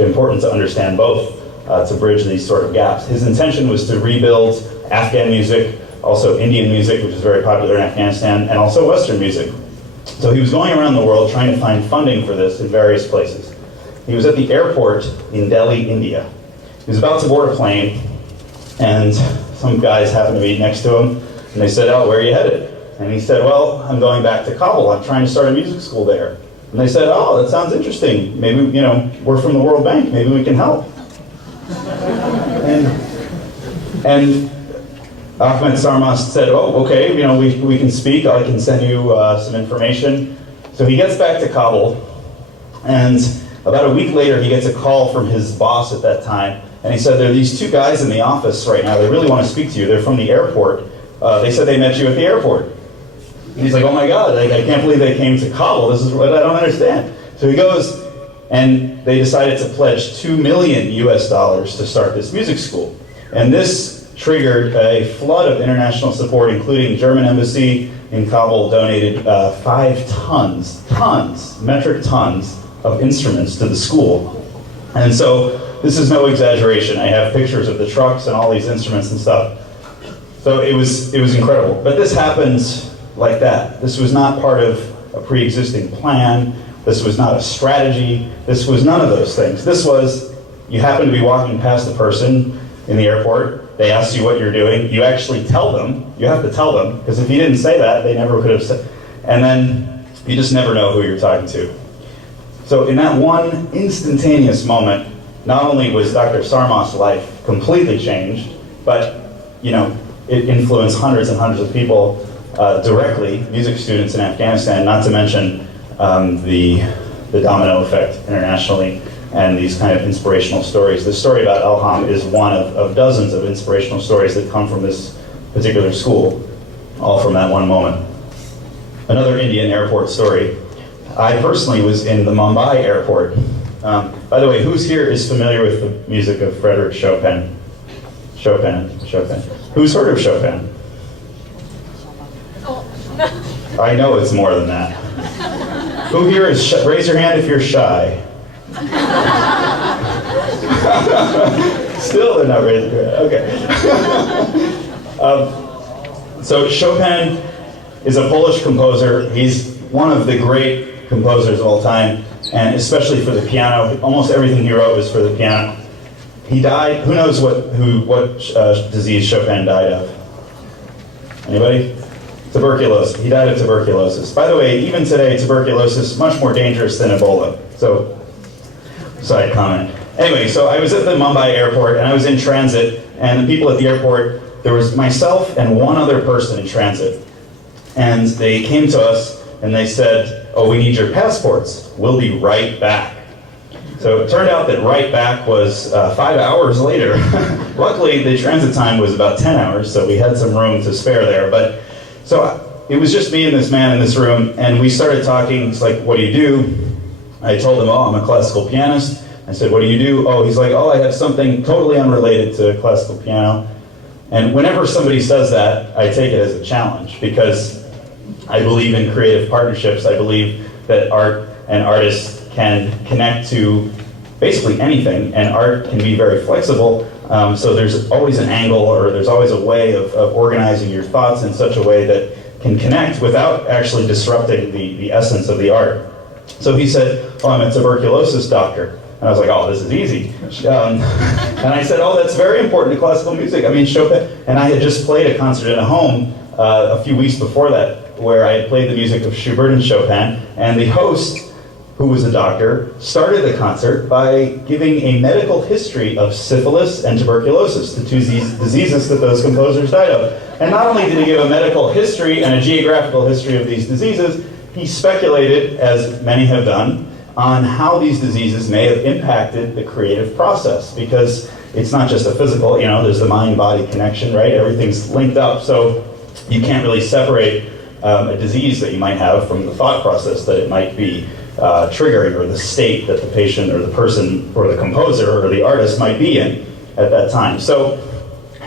important to understand both to bridge these sort of gaps. His intention was to rebuild Afghan music, also Indian music, which is very popular in Afghanistan, and also Western music. So he was going around the world trying to find funding for this in various places. He was at the airport in Delhi, India. He was about to board a plane, and some guys happened to be next to him, and they said, "Oh, where are you headed?" And he said, "Well, I'm going back to Kabul. I'm trying to start a music school there." And they said, "Oh, that sounds interesting. Maybe, we're from the World Bank. Maybe we can help." And Ahmed Sarmas said, "Oh, okay, we can speak. I can send you some information." So he gets back to Kabul, and about a week later, he gets a call from his boss at that time, and he said, "There are these two guys in the office right now. They really want to speak to you. They're from the airport. They said they met you at the airport." And he's like, "Oh my God, I can't believe they came to Kabul. This is what I don't understand." So he goes, and they decided to pledge $2 million to start this music school. And this triggered a flood of international support, including German embassy in Kabul donated 5 metric tons of instruments to the school. And so this is no exaggeration. I have pictures of the trucks and all these instruments and stuff. So it was incredible. But this happened like that. This was not part of a pre-existing plan. This was not a strategy. This was none of those things. This was, you happen to be walking past a person in the airport. They ask you what you're doing. You actually tell them. You have to tell them, because if you didn't say that, they never could have said. And then you just never know who you're talking to. So in that one instantaneous moment, not only was Dr. Sarmas' life completely changed, but it influenced hundreds and hundreds of people directly, music students in Afghanistan, not to mention the domino effect internationally and these kind of inspirational stories. The story about Elham is one of dozens of inspirational stories that come from this particular school, all from that one moment. Another Indian airport story. I personally was in the Mumbai airport. By the way, who's here is familiar with the music of Frédéric Chopin? Chopin. Who's heard of Chopin? I know it's more than that. Who here is shy? Raise your hand if you're shy. Still they're not raising their hand. Okay. So Chopin is a Polish composer. He's one of the great composers of all time, and especially for the piano. Almost everything he wrote was for the piano. He died. Who knows what disease Chopin died of? Anybody? Tuberculosis. He died of tuberculosis. By the way, even today, tuberculosis is much more dangerous than Ebola. So, side comment. Anyway, so I was at the Mumbai airport, and I was in transit, and the people at the airport, there was myself and one other person in transit. And they came to us, and they said, "Oh, we need your passports. We'll be right back." So it turned out that right back was 5 hours later. Luckily, the transit time was about 10 hours, so we had some room to spare there. But so it was just me and this man in this room, and we started talking. He's like, "What do you do?" I told him, "Oh, I'm a classical pianist." I said, "What do you do?" Oh, he's like, "Oh, I have something totally unrelated to classical piano." And whenever somebody says that, I take it as a challenge, because I believe in creative partnerships. I believe that art and artists can connect to basically anything, and art can be very flexible. So there's always an angle, or there's always a way of organizing your thoughts in such a way that can connect without actually disrupting the essence of the art. So he said, "Oh, I'm a tuberculosis doctor." And I was like, "Oh, this is easy." And I said, "Oh, that's very important to classical music. I mean, Chopin." And I had just played a concert in a home a few weeks before that, where I had played the music of Schubert and Chopin, and the host, who was a doctor, started the concert by giving a medical history of syphilis and tuberculosis, the two diseases that those composers died of. And not only did he give a medical history and a geographical history of these diseases, he speculated, as many have done, on how these diseases may have impacted the creative process, because it's not just a physical, there's the mind-body connection, right? Everything's linked up, so you can't really separate a disease that you might have from the thought process that it might be triggering, or the state that the patient or the person or the composer or the artist might be in at that time. So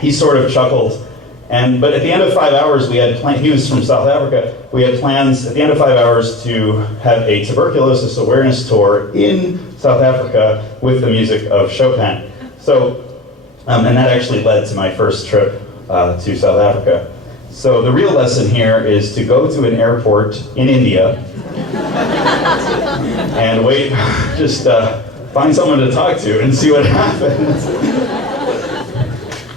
he sort of chuckled, but at the end of 5 hours we had he was from South Africa, we had plans at the end of 5 hours to have a tuberculosis awareness tour in South Africa with the music of Chopin. So, and that actually led to my first trip to South Africa. So the real lesson here is to go to an airport in India and wait, just find someone to talk to and see what happens.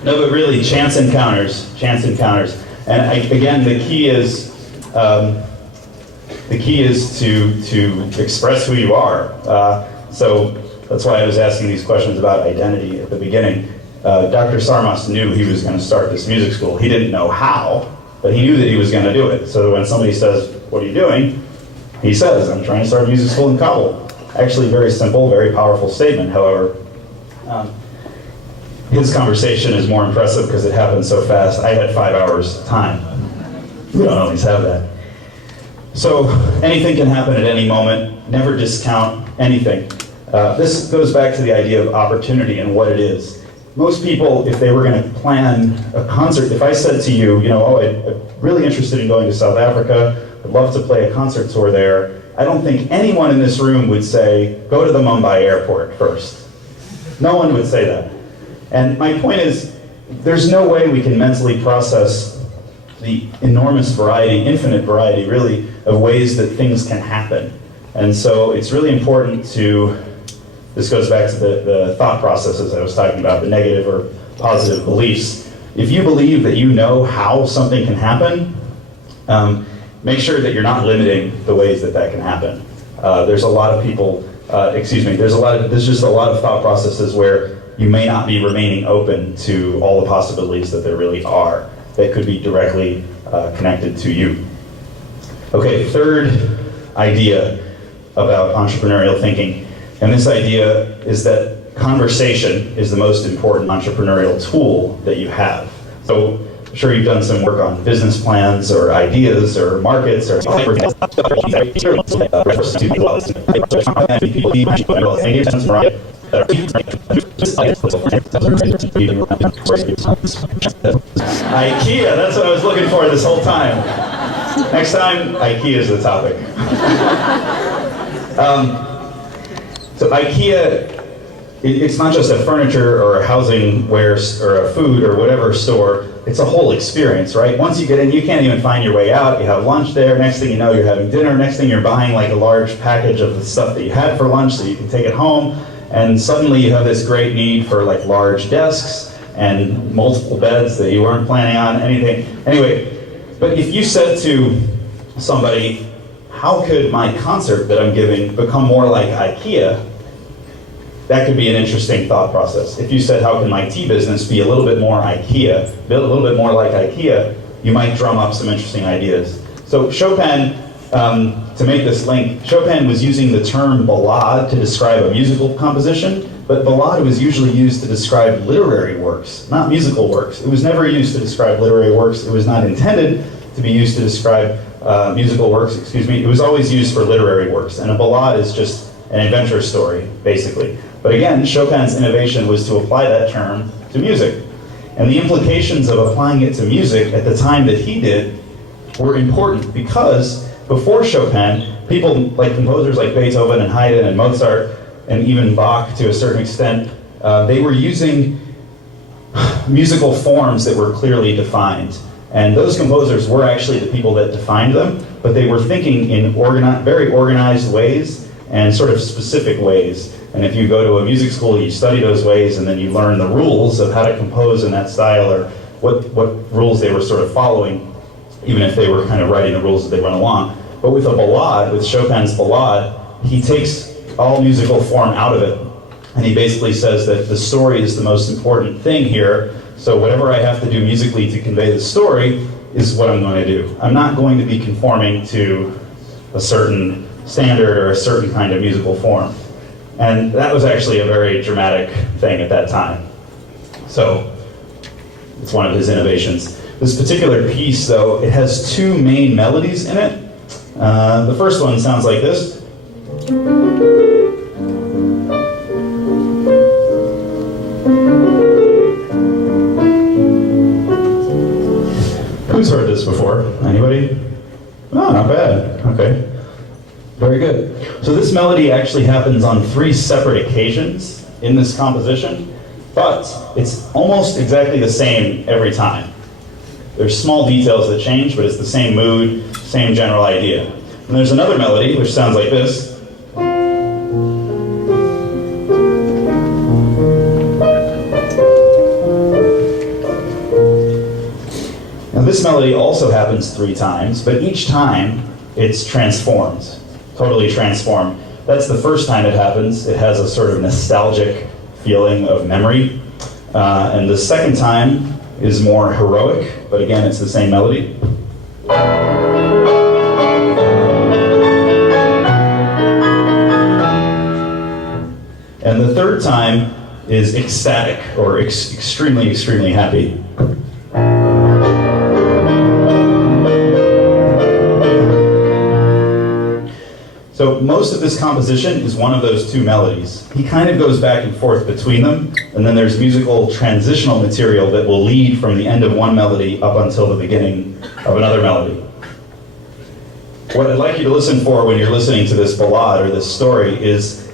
No, but really, chance encounters. And again, the key is to express who you are. So that's why I was asking these questions about identity at the beginning. Dr. Sarmas knew he was going to start this music school. He didn't know how, but he knew that he was going to do it. So when somebody says, "What are you doing?" he says, "I'm trying to start a music school in Kabul." Actually, very simple, very powerful statement. However, his conversation is more impressive because it happened so fast. I had 5 hours time. We don't always have that. So anything can happen at any moment. Never discount anything. This goes back to the idea of opportunity and what it is. Most people, if they were going to plan a concert, if I said to you, I'm really interested in going to South Africa, I'd love to play a concert tour there, I don't think anyone in this room would say, go to the Mumbai airport first. No one would say that. And my point is, there's no way we can mentally process the enormous variety, infinite variety, really, of ways that things can happen. And so it's really important this goes back to the thought processes I was talking about, the negative or positive beliefs. If you believe that you know how something can happen, make sure that you're not limiting the ways that can happen. There's a lot of people, there's just a lot of thought processes where you may not be remaining open to all the possibilities that there really are that could be directly connected to you. Okay, third idea about entrepreneurial thinking. And this idea is that conversation is the most important entrepreneurial tool that you have. So I'm sure you've done some work on business plans or ideas or markets or IKEA, that's what I was looking for this whole time. Next time, IKEA is the topic. So IKEA, it's not just a furniture or a housing or a food or whatever store, it's a whole experience, right? Once you get in, you can't even find your way out. You have lunch there, next thing you know, you're having dinner, next thing you're buying like a large package of the stuff that you had for lunch so you can take it home, and suddenly you have this great need for like large desks and multiple beds that you weren't planning on, anything. Anyway, but if you said to somebody, how could my concert that I'm giving become more like IKEA? That could be an interesting thought process. If you said, how can my tea business be a little bit more IKEA, build a little bit more like IKEA, you might drum up some interesting ideas. So Chopin, to make this link, Chopin was using the term ballade to describe a musical composition, but ballade was usually used to describe literary works, not musical works. It was never used to describe literary works. It was not intended to be used to describe musical works, It was always used for literary works, and a ballade is just an adventure story, basically. But again, Chopin's innovation was to apply that term to music. And the implications of applying it to music at the time that he did were important because before Chopin, people like composers like Beethoven and Haydn and Mozart and even Bach to a certain extent, they were using musical forms that were clearly defined. And those composers were actually the people that defined them, but they were thinking in very organized ways and sort of specific ways. And if you go to a music school, you study those ways, and then you learn the rules of how to compose in that style, or what rules they were sort of following, even if they were kind of writing the rules as they went along. But with a ballade, with Chopin's ballade, he takes all musical form out of it, and he basically says that the story is the most important thing here, so whatever I have to do musically to convey the story is what I'm going to do. I'm not going to be conforming to a certain standard or a certain kind of musical form. And that was actually a very dramatic thing at that time. So it's one of his innovations. This particular piece, though, it has two main melodies in it. The first one sounds like this. Who's heard this before? Anybody? Oh, not bad. Okay. Very good. So this melody actually happens on 3 separate occasions in this composition, but it's almost exactly the same every time. There's small details that change, but it's the same mood, same general idea. And there's another melody which sounds like this. Now this melody also happens 3 times, but each time it's transformed, totally transformed. That's the first time it happens. It has a sort of nostalgic feeling of memory. And the second time is more heroic, but again, it's the same melody. And the third time is ecstatic, or extremely, extremely happy. So most of this composition is one of those 2 melodies. He kind of goes back and forth between them, and then there's musical transitional material that will lead from the end of one melody up until the beginning of another melody. What I'd like you to listen for when you're listening to this ballade or this story is,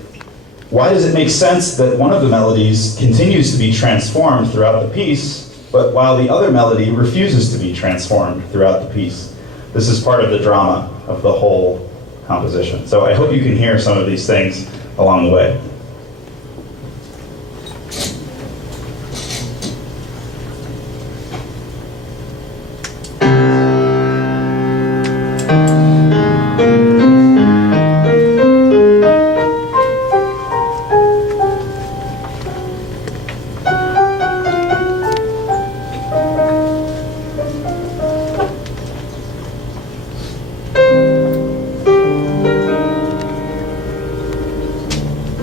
why does it make sense that one of the melodies continues to be transformed throughout the piece, but while the other melody refuses to be transformed throughout the piece? This is part of the drama of the whole composition. So I hope you can hear some of these things along the way.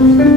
Mm-hmm.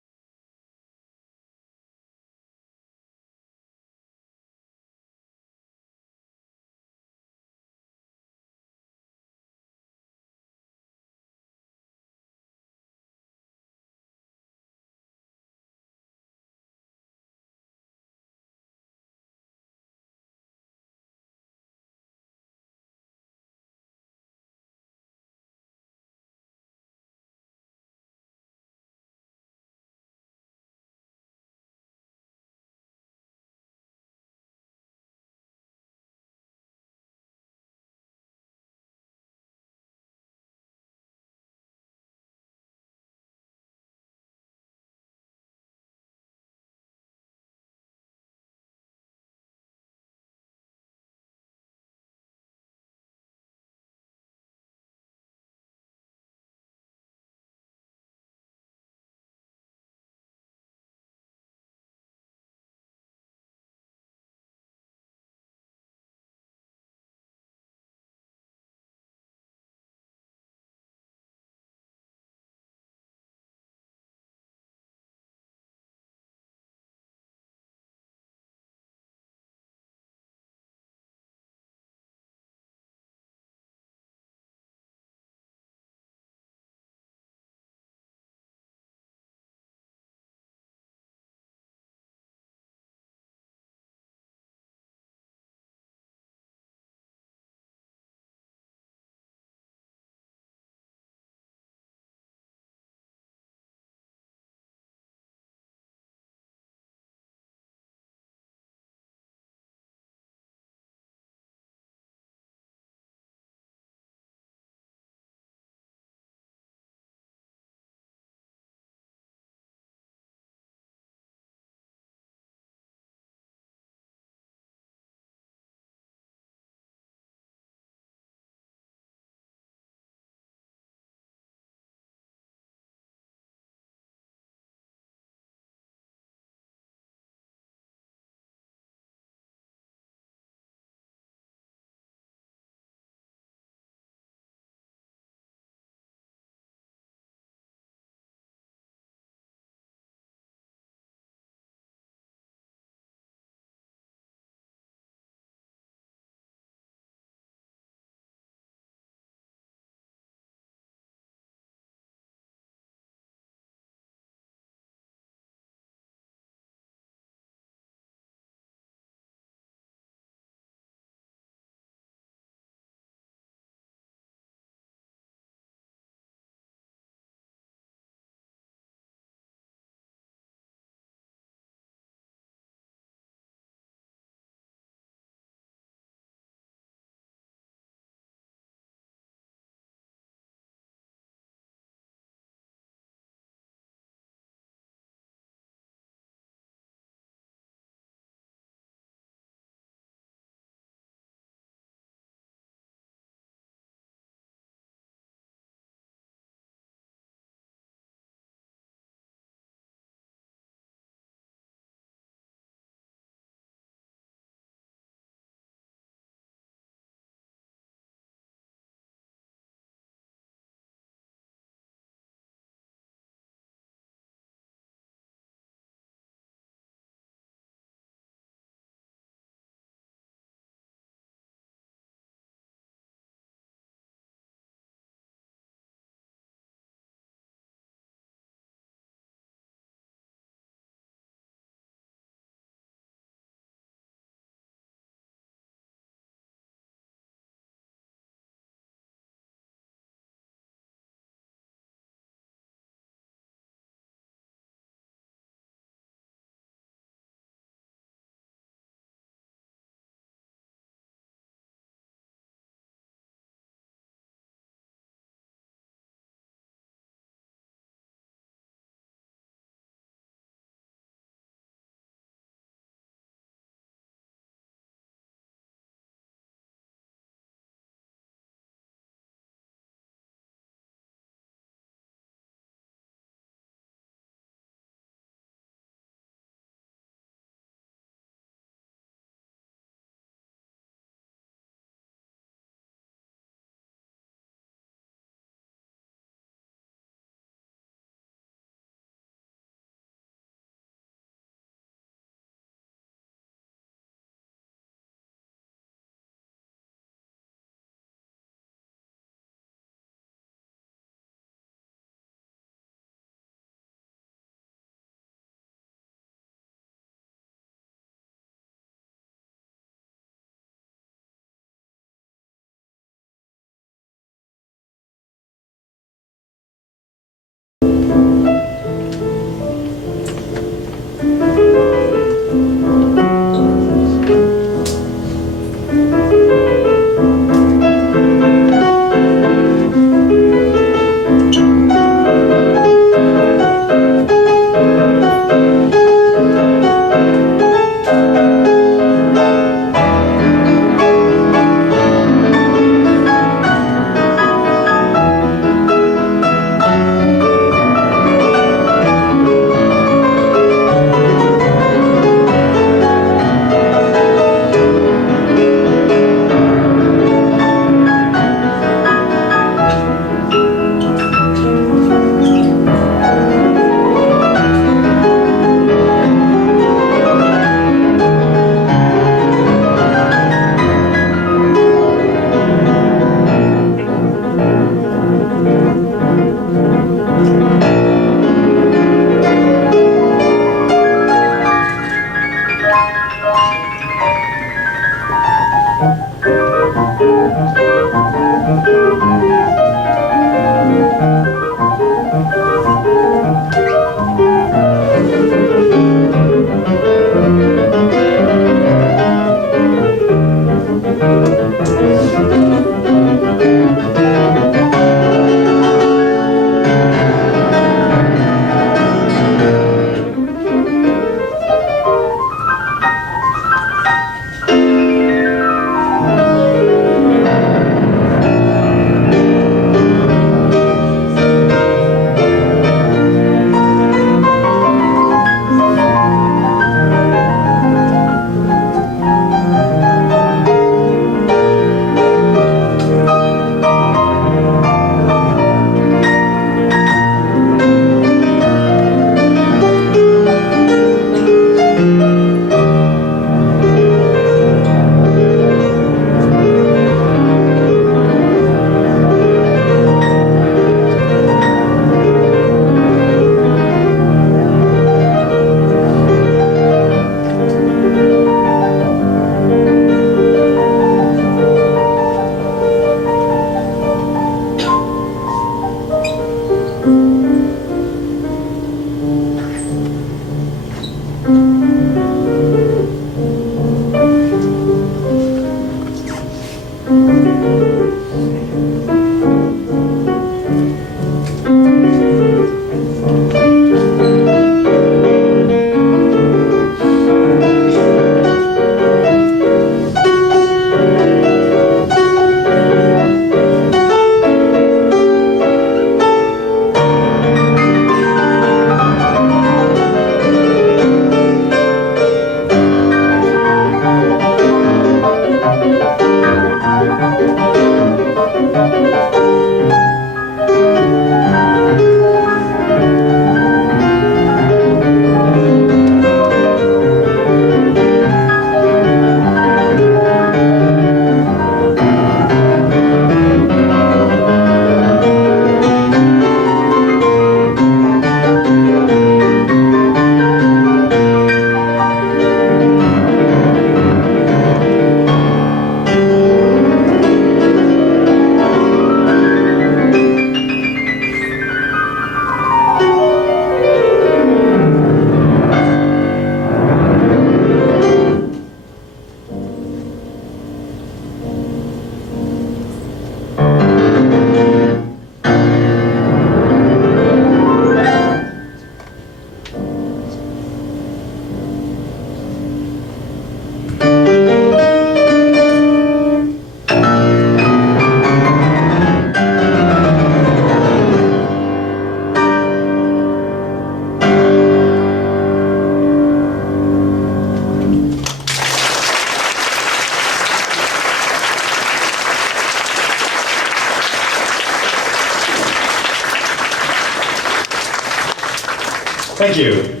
Thank you.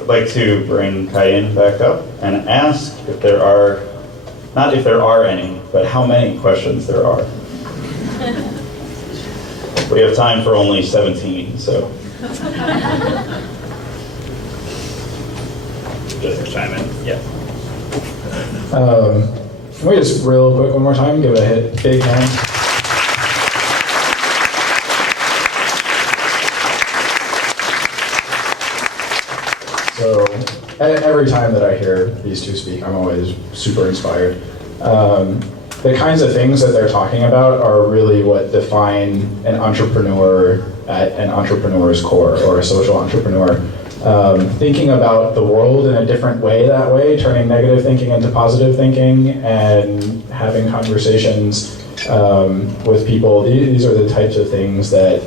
I'd like to bring Kai-Yin back up and ask if there are, not if there are any, but how many questions there are. We have time for only 17, so. Just chime in. Yeah. Can we just real quick one more time give it a big hand? So every time that I hear these two speak, I'm always super inspired. The kinds of things that they're talking about are really what define an entrepreneur at an entrepreneur's core, or a social entrepreneur. Thinking about the world in a different way that way, turning negative thinking into positive thinking, and having conversations with people. These are the types of things that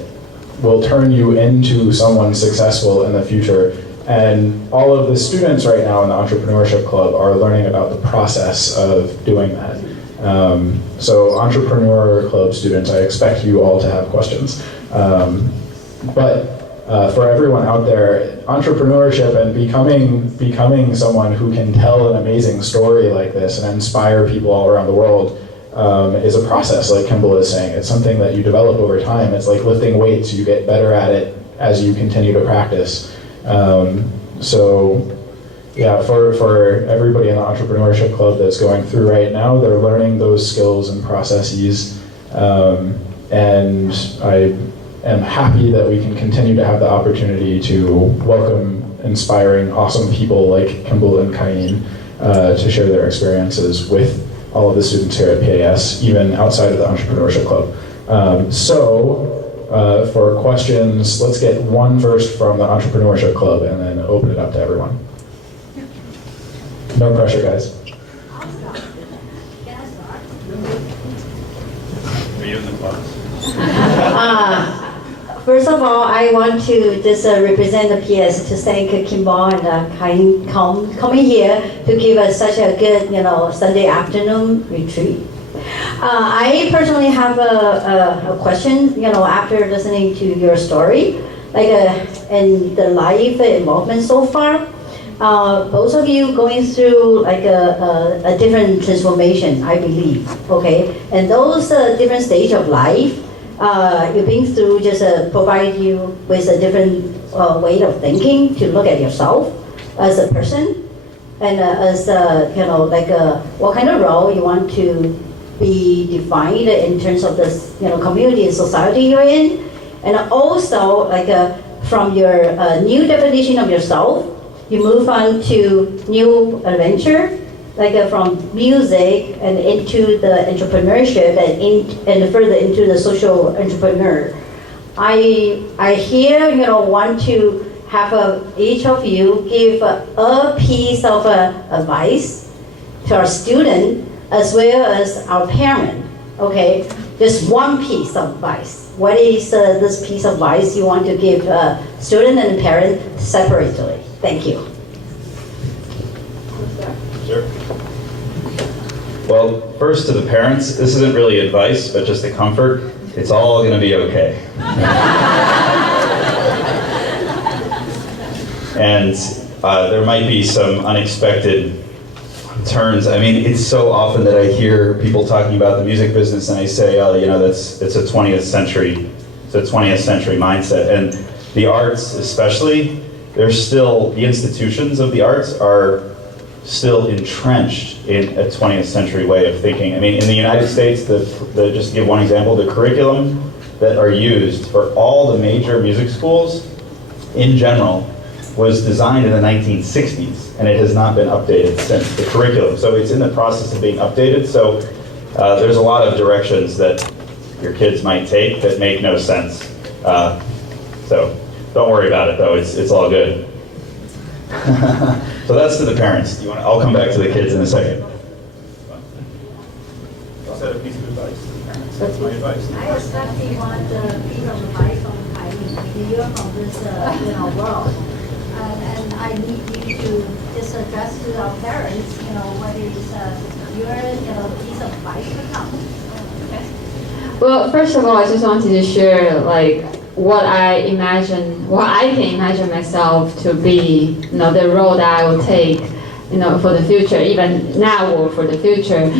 will turn you into someone successful in the future. And all of the students right now in the Entrepreneurship Club are learning about the process of doing that. So Entrepreneur Club students, I expect you all to have questions. But for everyone out there, entrepreneurship and becoming someone who can tell an amazing story like this and inspire people all around the world is a process, like Kimball is saying. It's something that you develop over time. It's like lifting weights. You get better at it as you continue to practice. So yeah, for everybody in the Entrepreneurship Club that's going through right now, they're learning those skills and processes. And I am happy that we can continue to have the opportunity to welcome inspiring, awesome people like Kimball and Kai-Yin to share their experiences with all of the students here at PAS, even outside of the Entrepreneurship Club. For questions, let's get one first from the Entrepreneurship Club and then open it up to everyone. No pressure, guys. Are you in the class? First of all, I want to just represent the PS to thank Kimball and Kai-Yin coming here to give us such a good, Sunday afternoon retreat. I personally have a question, after listening to your story, and the life involvement so far. Both of you going through a different transformation, I believe, okay? And those different stage of life, you've been through just provide you with a different way of thinking to look at yourself as a person, and as what kind of role you want to be defined in terms of this, community and society you're in, and also from your new definition of yourself, you move on to new adventure, from music and into the entrepreneurship and further into the social entrepreneur. I here, want to have each of you give a piece of advice to our student as well as our parent, okay? Just one piece of advice. What is this piece of advice you want to give student and parent separately? Thank you. Sure. Well, first to the parents, this isn't really advice, but just a comfort. It's all going to be okay. And there might be some unexpected turns. I mean, it's so often that I hear people talking about the music business, and I say, oh, it's a 20th century mindset. And the arts, especially, the institutions of the arts are still entrenched in a 20th century way of thinking. I mean, in the United States, just to give one example, the curriculum that are used for all the major music schools in general was designed in the 1960s, and it has not been updated since, the curriculum. So it's in the process of being updated. So there's a lot of directions that your kids might take that make no sense. So don't worry about it, though. It's all good. So that's to the parents. I'll come back to the kids in a second. I also had a piece of advice to the parents. That's my advice. I especially want the piece of advice from Kai-Yin. You're from this world. And I need you to just address to our parents, what is your piece of advice for them. Okay? Well, first of all, I just wanted to share what I can imagine myself to be, the role that I will take, for the future, even now or for the future.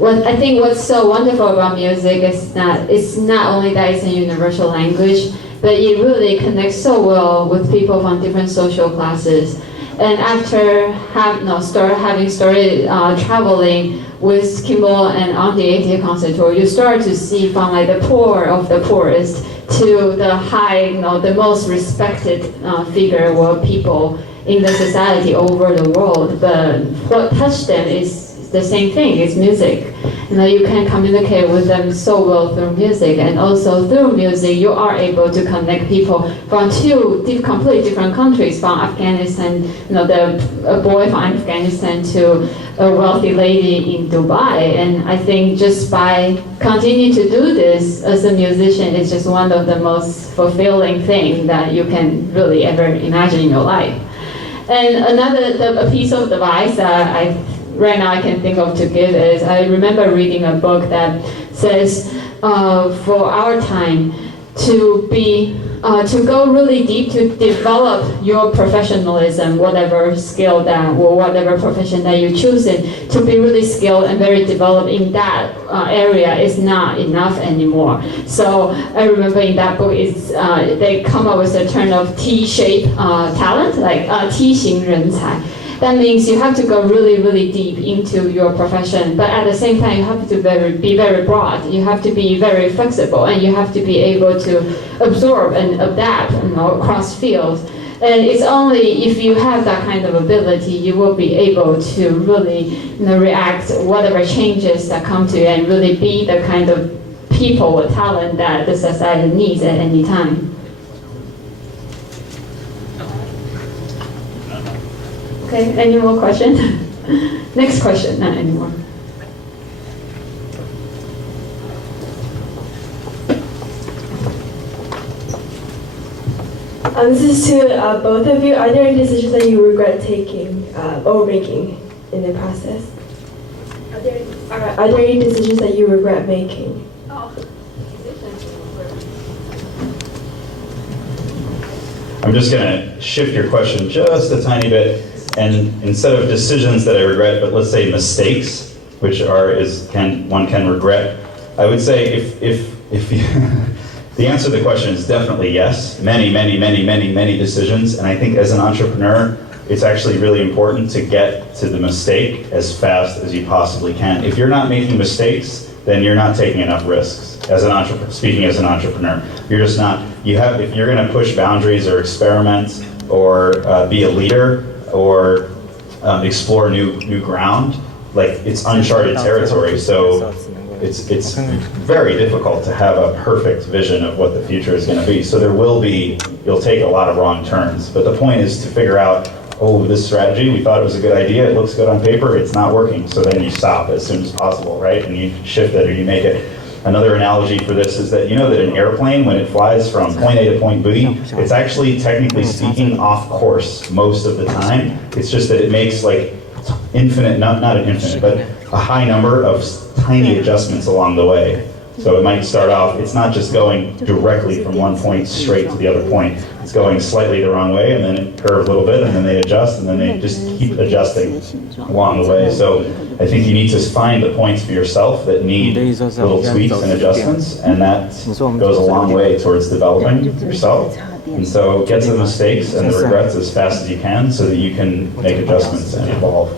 I think what's so wonderful about music is that it's not only that it's a universal language, but it really connects so well with people from different social classes. And after having started traveling with Kimball and on the 80th concert tour, you start to see from like the poor of the poorest to the high, the most respected figure or people in the society over the world. But what touched them is the same thing, it's music. You can communicate with them so well through music, and also through music you are able to connect people from two completely different countries, from Afghanistan, a boy from Afghanistan to a wealthy lady in Dubai. And I think just by continuing to do this as a musician is just one of the most fulfilling things that you can really ever imagine in your life. And a piece of advice that right now I can think of to give is, I remember reading a book that says, for our time, to go really deep, to develop your professionalism, whatever skill or whatever profession that you choose in, to be really skilled and very developed in that area is not enough anymore. So I remember in that book, they come up with a term of T-shaped talent, like 梯形人才. That means you have to go really, really deep into your profession, but at the same time you have to be very broad. You have to be very flexible, and you have to be able to absorb and adapt across fields. And it's only if you have that kind of ability, you will be able to really react whatever changes that come to you, and really be the kind of people or talent that the society needs at any time. Okay, any more questions? Next question, not anymore. This is to both of you. Are there any decisions that you regret taking or making in the process? Are there any decisions that you regret making? I'm just going to shift your question just a tiny bit, and instead of decisions that I regret, but let's say mistakes, which one can regret, I would say if you, the answer to the question is definitely yes. Many decisions, and I think as an entrepreneur, it's actually really important to get to the mistake as fast as you possibly can. If you're not making mistakes, then you're not taking enough risks. Speaking as an entrepreneur, you're just not. If you're going to push boundaries or experiment or be a leader or explore new ground, like it's uncharted territory. So it's very difficult to have a perfect vision of what the future is going to be. So you'll take a lot of wrong turns. But the point is to figure out, this strategy, we thought it was a good idea, it looks good on paper, it's not working. So then you stop as soon as possible, right? And you shift it or you make it. Another analogy for this is that that an airplane, when it flies from point A to point B, it's actually, technically speaking, off course most of the time. It's just that it makes like infinite, not an infinite, but a high number of tiny adjustments along the way. So it might start off, it's not just going directly from one point straight to the other point. It's going slightly the wrong way, and then it curves a little bit, and then they adjust, and then they just keep adjusting along the way. So I think you need to find the points for yourself that need little tweaks and adjustments, and that goes a long way towards developing yourself. And so get to the mistakes and the regrets as fast as you can so that you can make adjustments and evolve.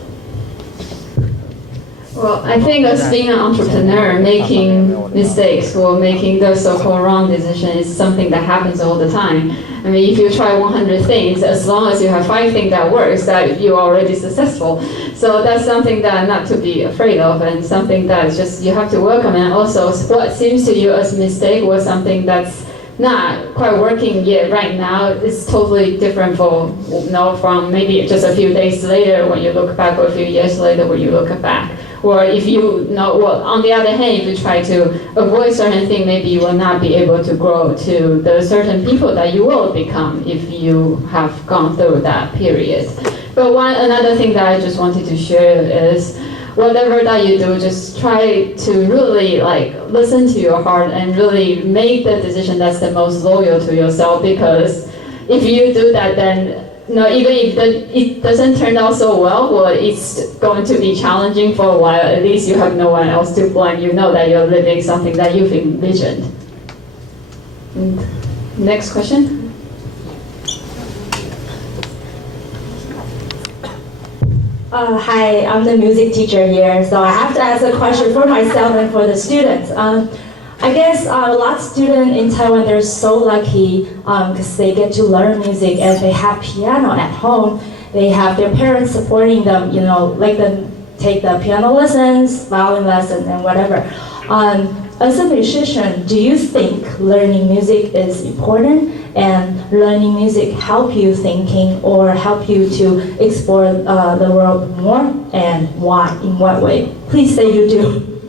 Well, I think as being an entrepreneur, making mistakes or making the so-called wrong decision is something that happens all the time. I mean, if you try 100 things, as long as you have 5 things that works, that you're already successful. So that's something that not to be afraid of, and something that just you have to welcome. And also, what seems to you as a mistake was something that's not quite working yet right now. It's totally different from maybe just a few days later when you look back, or a few years later when you look back. Or if on the other hand, if you try to avoid certain things, maybe you will not be able to grow to the certain people that you will become if you have gone through that period. But another thing that I just wanted to share is, whatever that you do, just try to really like listen to your heart and really make the decision that's the most loyal to yourself. Because if you do that, then even if it doesn't turn out so well, it's going to be challenging for a while. At least you have no one else to blame. You know that you're living something that you've envisioned. Next question. Hi, I'm the music teacher here, so I have to ask a question for myself and for the students. I guess a lot of students in Taiwan, they're so lucky because they get to learn music and they have piano at home. They have their parents supporting them, let them take the piano lessons, violin lessons, and whatever. As a musician, do you think learning music is important, and learning music help you thinking or help you to explore the world more, and why? In what way? Please say you do.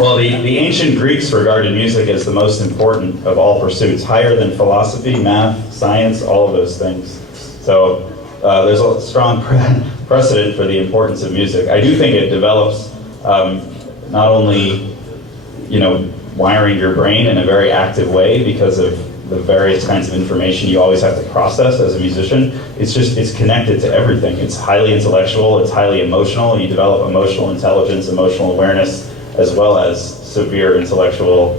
Well, the ancient Greeks regarded music as the most important of all pursuits, higher than philosophy, math, science, all of those things. So there's a strong precedent for the importance of music. I do think it develops not only, wiring your brain in a very active way because of the various kinds of information you always have to process as a musician. It's connected to everything. It's highly intellectual, it's highly emotional. You develop emotional intelligence, emotional awareness, as well as severe intellectual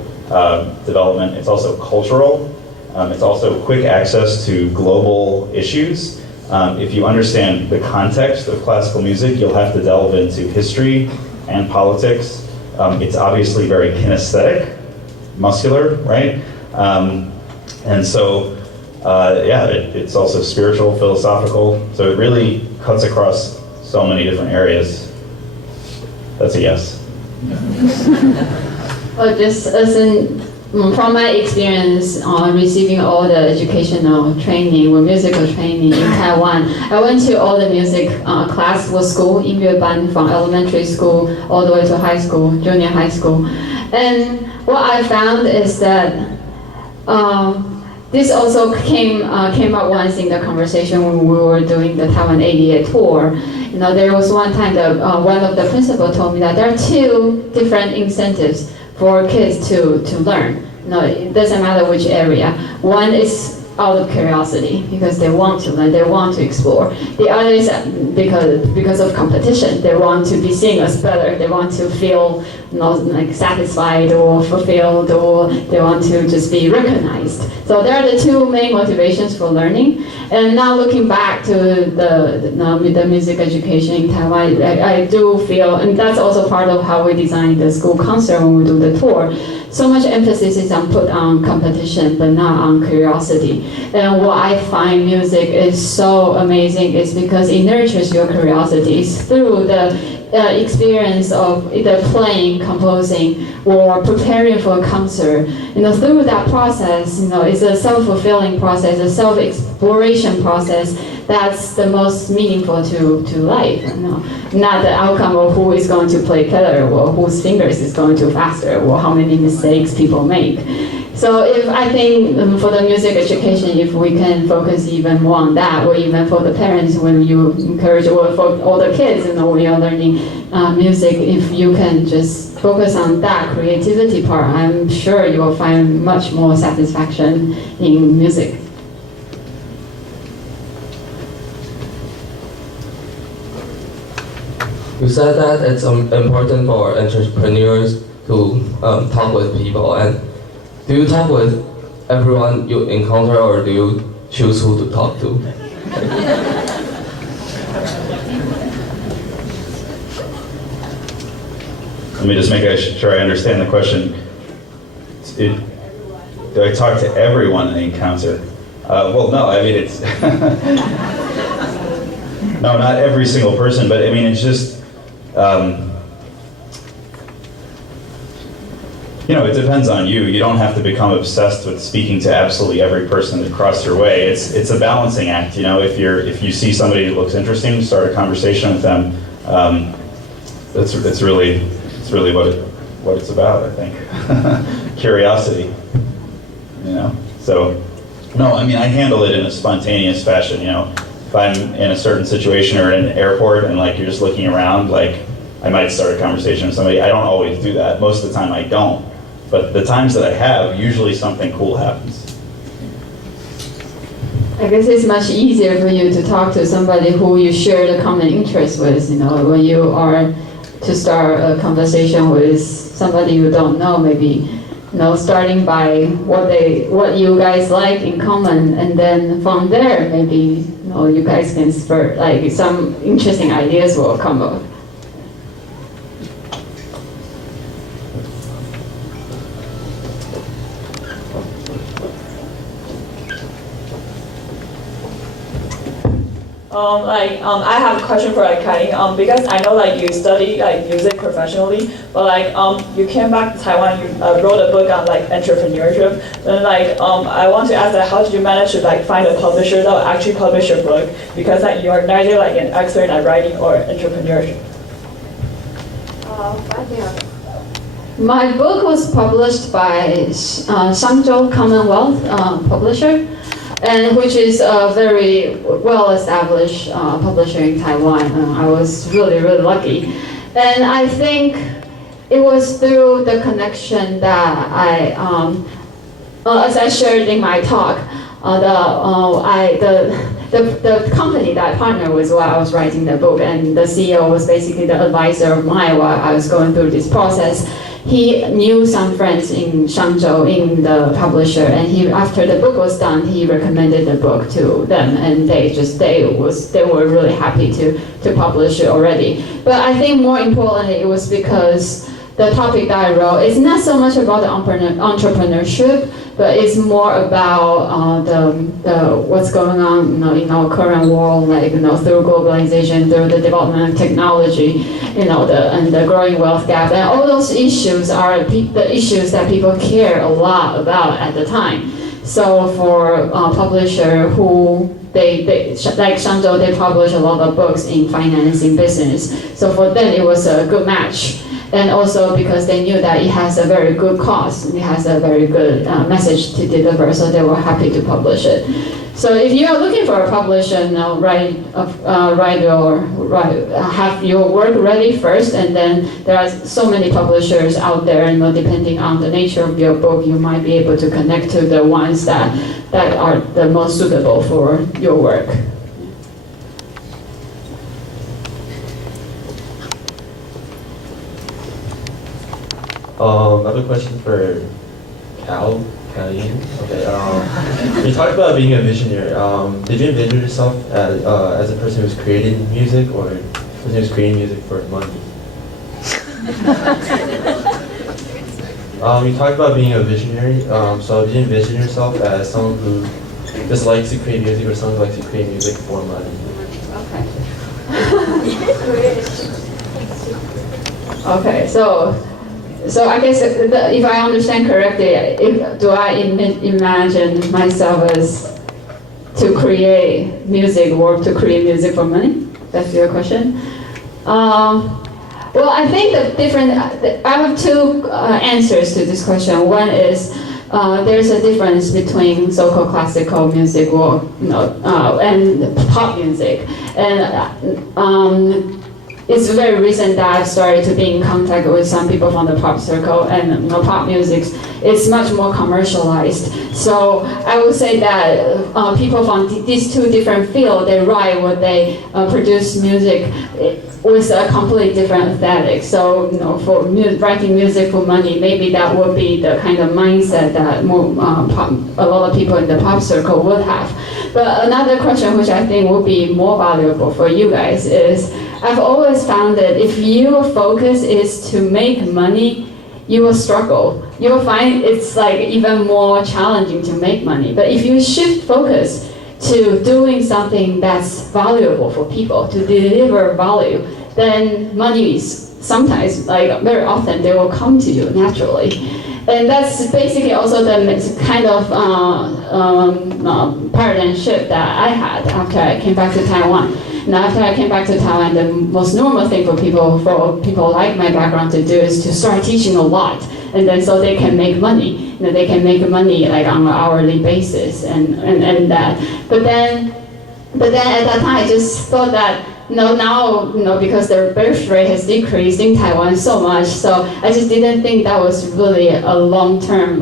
development. It's also cultural. It's also quick access to global issues. If you understand the context of classical music, you'll have to delve into history and politics. It's obviously very kinesthetic, muscular, right? And so, it's also spiritual, philosophical. So it really cuts across so many different areas. That's a yes. Well, just from my experience receiving all the educational training or musical training in Taiwan, I went to all the music classical school, 音乐班, from elementary school all the way to high school, junior high school. And what I found is that this also came up once in the conversation when we were doing the Taiwan ADA tour. There was one time that one of the principals told me that there are two different incentives for kids to learn. It doesn't matter which area. One is out of curiosity because they want to learn, they want to explore. The other is because of competition. They want to be seen as better. They want to feel satisfied or fulfilled, or they want to just be recognized. So there are the two main motivations for learning. And now looking back to the music education in Taiwan, I do feel, and that's also part of how we design the school concert when we do the tour. So much emphasis is put on competition, but not on curiosity. And what I find music is so amazing is because it nurtures your curiosity. It's through the experience of either playing, composing, or preparing for a concert. Through that process, it's a self-fulfilling process, a self-exploration process that's the most meaningful to life. Not the outcome of who is going to play better, or whose fingers is going to faster, or how many mistakes people make. So I think for the music education, if we can focus even more on that, or even for the parents when you encourage, or for all the kids, when you're learning music, if you can just focus on that creativity part, I'm sure you will find much more satisfaction in music. You said that it's important for entrepreneurs to talk with people. And do you talk with everyone you encounter, or do you choose who to talk to? Let me just make sure I understand the question. Do I talk to everyone I encounter? Well, no, I mean, it's... no, not every single person, but I mean, it's just... it depends on you. You don't have to become obsessed with speaking to absolutely every person that crosses your way. It's a balancing act. If you see somebody who looks interesting, start a conversation with them. It's really what it's about, I think. Curiosity. So no, I mean, I handle it in a spontaneous fashion. if I'm in a certain situation or in an airport and like you're just looking around, like I might start a conversation with somebody. I don't always do that. Most of the time I don't. But the times that I have, usually something cool happens. I guess it's much easier for you to talk to somebody who you share the common interest with, you know, when you are to start a conversation with somebody you don't know, maybe, you know, starting by what you guys like in common, and then from there, maybe, you know, you guys can spur, like, some interesting ideas will come up. I have a question for Kai-Yin, because I know you study music professionally, but you came back to Taiwan, you wrote a book on entrepreneurship. Then I want to ask how did you manage to find a publisher that will actually publish your book, because you are neither an expert at writing or entrepreneurship. My book was published by Shangzhou Commonwealth publisher, and which is a very well-established publisher in Taiwan. I was really, really lucky. And I think it was through the connection that as I shared in my talk, the company that I partnered with while I was writing the book, and the CEO was basically the advisor of mine while I was going through this process. He knew some friends in Shangzhou in the publisher, and after the book was done, he recommended the book to them, and they were really happy to publish it already. But I think more importantly, it was because the topic that I wrote is not so much about the entrepreneurship, but it's more about the what's going on, in our current world, through globalization, through the development of technology, and the growing wealth gap, and all those issues are the issues that people care a lot about at the time. So for a publisher who they like Shangzhou, they publish a lot of books in financing business. So for them, it was a good match. And also because they knew that it has a very good cause, it has a very good message to deliver, so they were happy to publish it. So if you are looking for a publisher, have your work ready first, and then there are so many publishers out there, depending on the nature of your book, you might be able to connect to the ones that are the most suitable for your work. I have a question for Kai-Yin. Okay. You talked about being a visionary. Did you envision yourself as a person who's creating music, or a person who's creating music for money? You talked about being a visionary. So did you envision yourself as someone who just likes to create music, or someone who likes to create music for money? Okay, so I guess if I understand correctly, do I imagine myself as to create music or to create music for money? That's your question. Well, I think I have two answers to this question. One is there's a difference between so-called classical music and pop music, and it's very recent that I've started to be in contact with some people from the pop circle, and pop music is much more commercialized. So I would say that people from these two different fields, they write or they produce music with a completely different aesthetic. So for writing music for money, maybe that would be the kind of mindset that a lot of people in the pop circle would have. But another question which I think would be more valuable for you guys is, I've always found that if your focus is to make money, you will struggle. You will find it's even more challenging to make money. But if you shift focus to doing something that's valuable for people, to deliver value, then money is sometimes, very often, they will come to you naturally. And that's basically also the kind of paradigm shift that I had after I came back to Taiwan. And after I came back to Taiwan, the most normal thing for people like my background to do is to start teaching a lot, and then so they can make money. They can make money on an hourly basis and that. But then But then at that time, I just thought that, now, because the birth rate has decreased in Taiwan so much, so I just didn't think that was really a long-term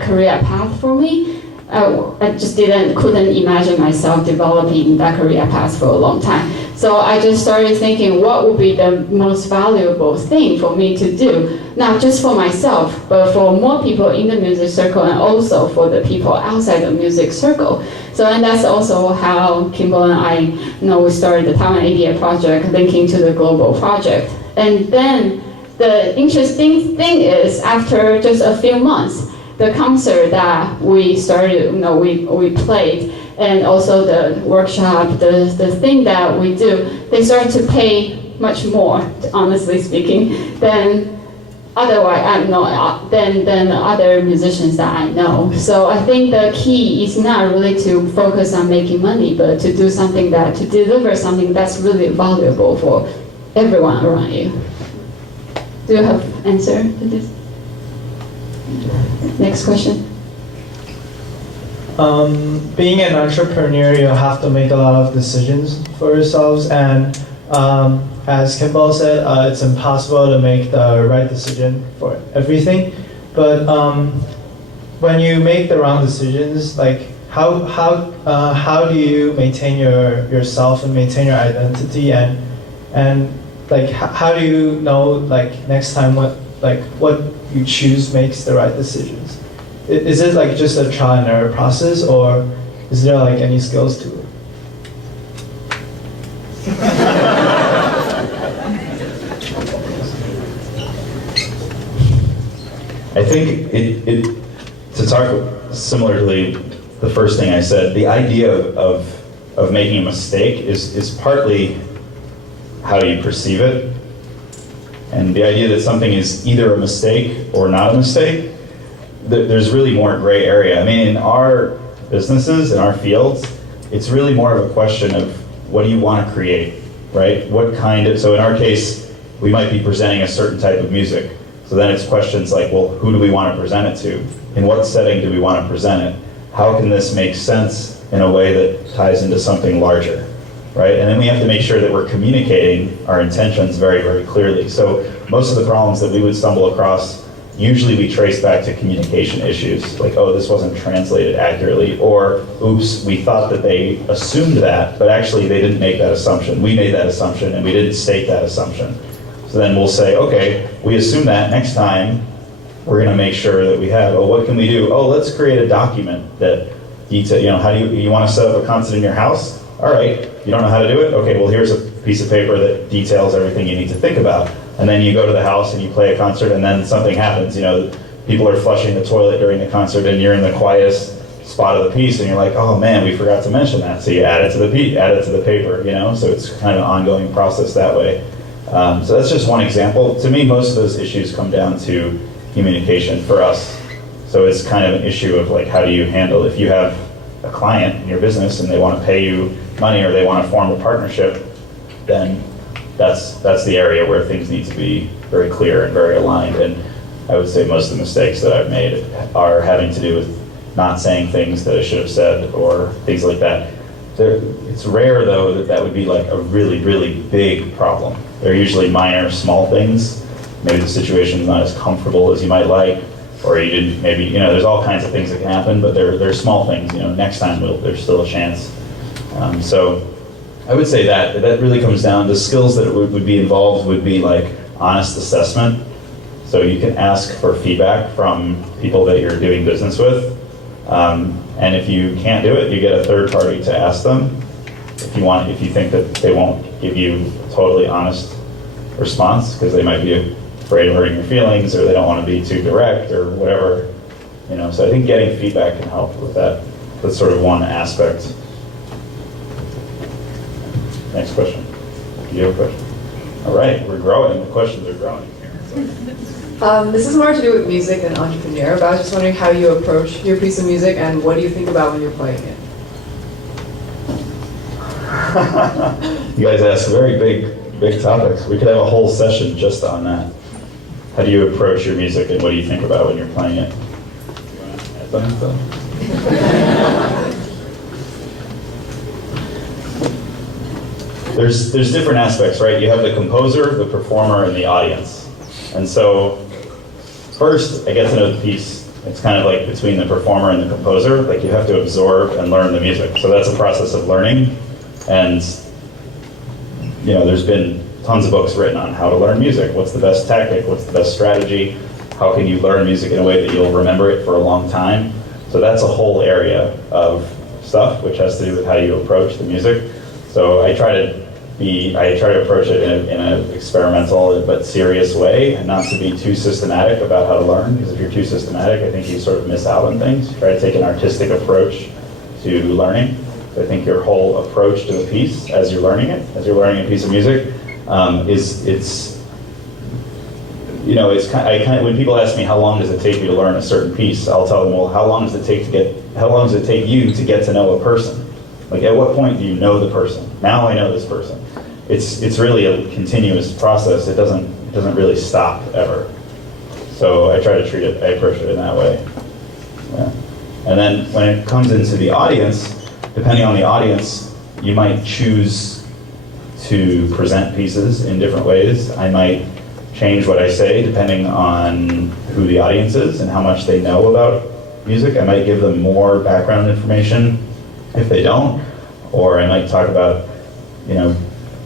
career path for me. I just couldn't imagine myself developing that career path for a long time. So I just started thinking, what would be the most valuable thing for me to do, not just for myself, but for more people in the music circle and also for the people outside the music circle. So, and that's also how Kimball and I, we started the Taiwan ADA project, linking to the global project. And then the interesting thing is, after just a few months, the concert that we started, we played, and also the workshop, the thing that we do, they start to pay much more, honestly speaking, than than other musicians that I know. So I think the key is not really to focus on making money, but to do something to deliver something that's really valuable for everyone around you. Do you have an answer to this? Next question. Being an entrepreneur, you have to make a lot of decisions for yourselves, and as Kimball said, it's impossible to make the right decision for everything. But when you make the wrong decisions, how do you maintain yourself and maintain your identity, and how do you know next time what you choose makes the right decisions? Is it just a trial and error process, or is there any skills to it? I think to talk similarly, the first thing I said, the idea of making a mistake is partly how you perceive it. And the idea that something is either a mistake or not a mistake, there's really more gray area. I mean, in our businesses, in our fields, it's really more of a question of what do you want to create, right? So in our case, we might be presenting a certain type of music. So then it's questions like, well, who do we want to present it to? In what setting do we want to present it? How can this make sense in a way that ties into something larger, right? And then we have to make sure that we're communicating our intentions very, very clearly. So most of the problems that we would stumble across, usually we trace back to communication issues, like, oh, this wasn't translated accurately, or oops, we thought that they assumed that, but actually they didn't make that assumption. We made that assumption and we didn't state that assumption. So then we'll say, okay, we assume that next time we're going to make sure that we have, what can we do? Oh, let's create a document that detail, how do you want to set up a concert in your house? All right, you don't know how to do it? Okay, well, here's a piece of paper that details everything you need to think about. And then you go to the house and you play a concert, and then something happens. People are flushing the toilet during the concert, and you're in the quietest spot of the piece, and you're like, oh man, we forgot to mention that. So you add it to the paper, So it's kind of an ongoing process that way. So that's just one example. To me, most of those issues come down to communication for us. So it's kind of an issue of how do you handle if you have a client in your business and they want to pay you money or they want to form a partnership, then that's the area where things need to be very clear and very aligned. And I would say most of the mistakes that I've made are having to do with not saying things that I should have said or things like that. It's rare, though, that would be a really, really big problem. They're usually minor, small things. Maybe the situation's not as comfortable as you might like, or you didn't, maybe, there's all kinds of things that can happen, but they're small things. Next time there's still a chance. So I would say that really comes down to skills that would be involved would be honest assessment. So you can ask for feedback from people that you're doing business with. And if you can't do it, you get a third party to ask them. If you think that they won't give you a totally honest response because they might be afraid of hurting your feelings or they don't want to be too direct or whatever. So I think getting feedback can help with that. That's sort of one aspect. Next question. Do you have a question? All right, we're growing. The questions are growing. This is more to do with music than entrepreneur, but I was just wondering how you approach your piece of music and what do you think about when you're playing it? You guys ask very big topics. We could have a whole session just on that. How do you approach your music and what do you think about when you're playing it? You want to add something? there's different aspects, right? You have the composer, the performer, and the audience. And so first, I get to know the piece. It's kind of like between the performer and the composer. Like you have to absorb and learn the music. So that's a process of learning. And you know, there's been tons of books written on how to learn music. What's the best tactic? What's the best strategy? How can you learn music in a way that you'll remember it for a long time? So that's a whole area of stuff which has to do with how you approach the music. So I try to approach it in an experimental but serious way, and not to be too systematic about how to learn, because if you're too systematic, I think you sort of miss out on things. Try to take an artistic approach to learning. So I think your whole approach to the piece as you're learning a piece of music, when people ask me how long does it take you to learn a certain piece, I'll tell them, well, how long does it take you to get to know a person? Like, at what point do you know the person? Now I know this person. It's really a continuous process. It doesn't really stop ever. So I try to approach it in that way. Yeah. And then when it comes into the audience, depending on the audience, you might choose to present pieces in different ways. I might change what I say depending on who the audience is and how much they know about music. I might give them more background information if they don't, or I might talk about,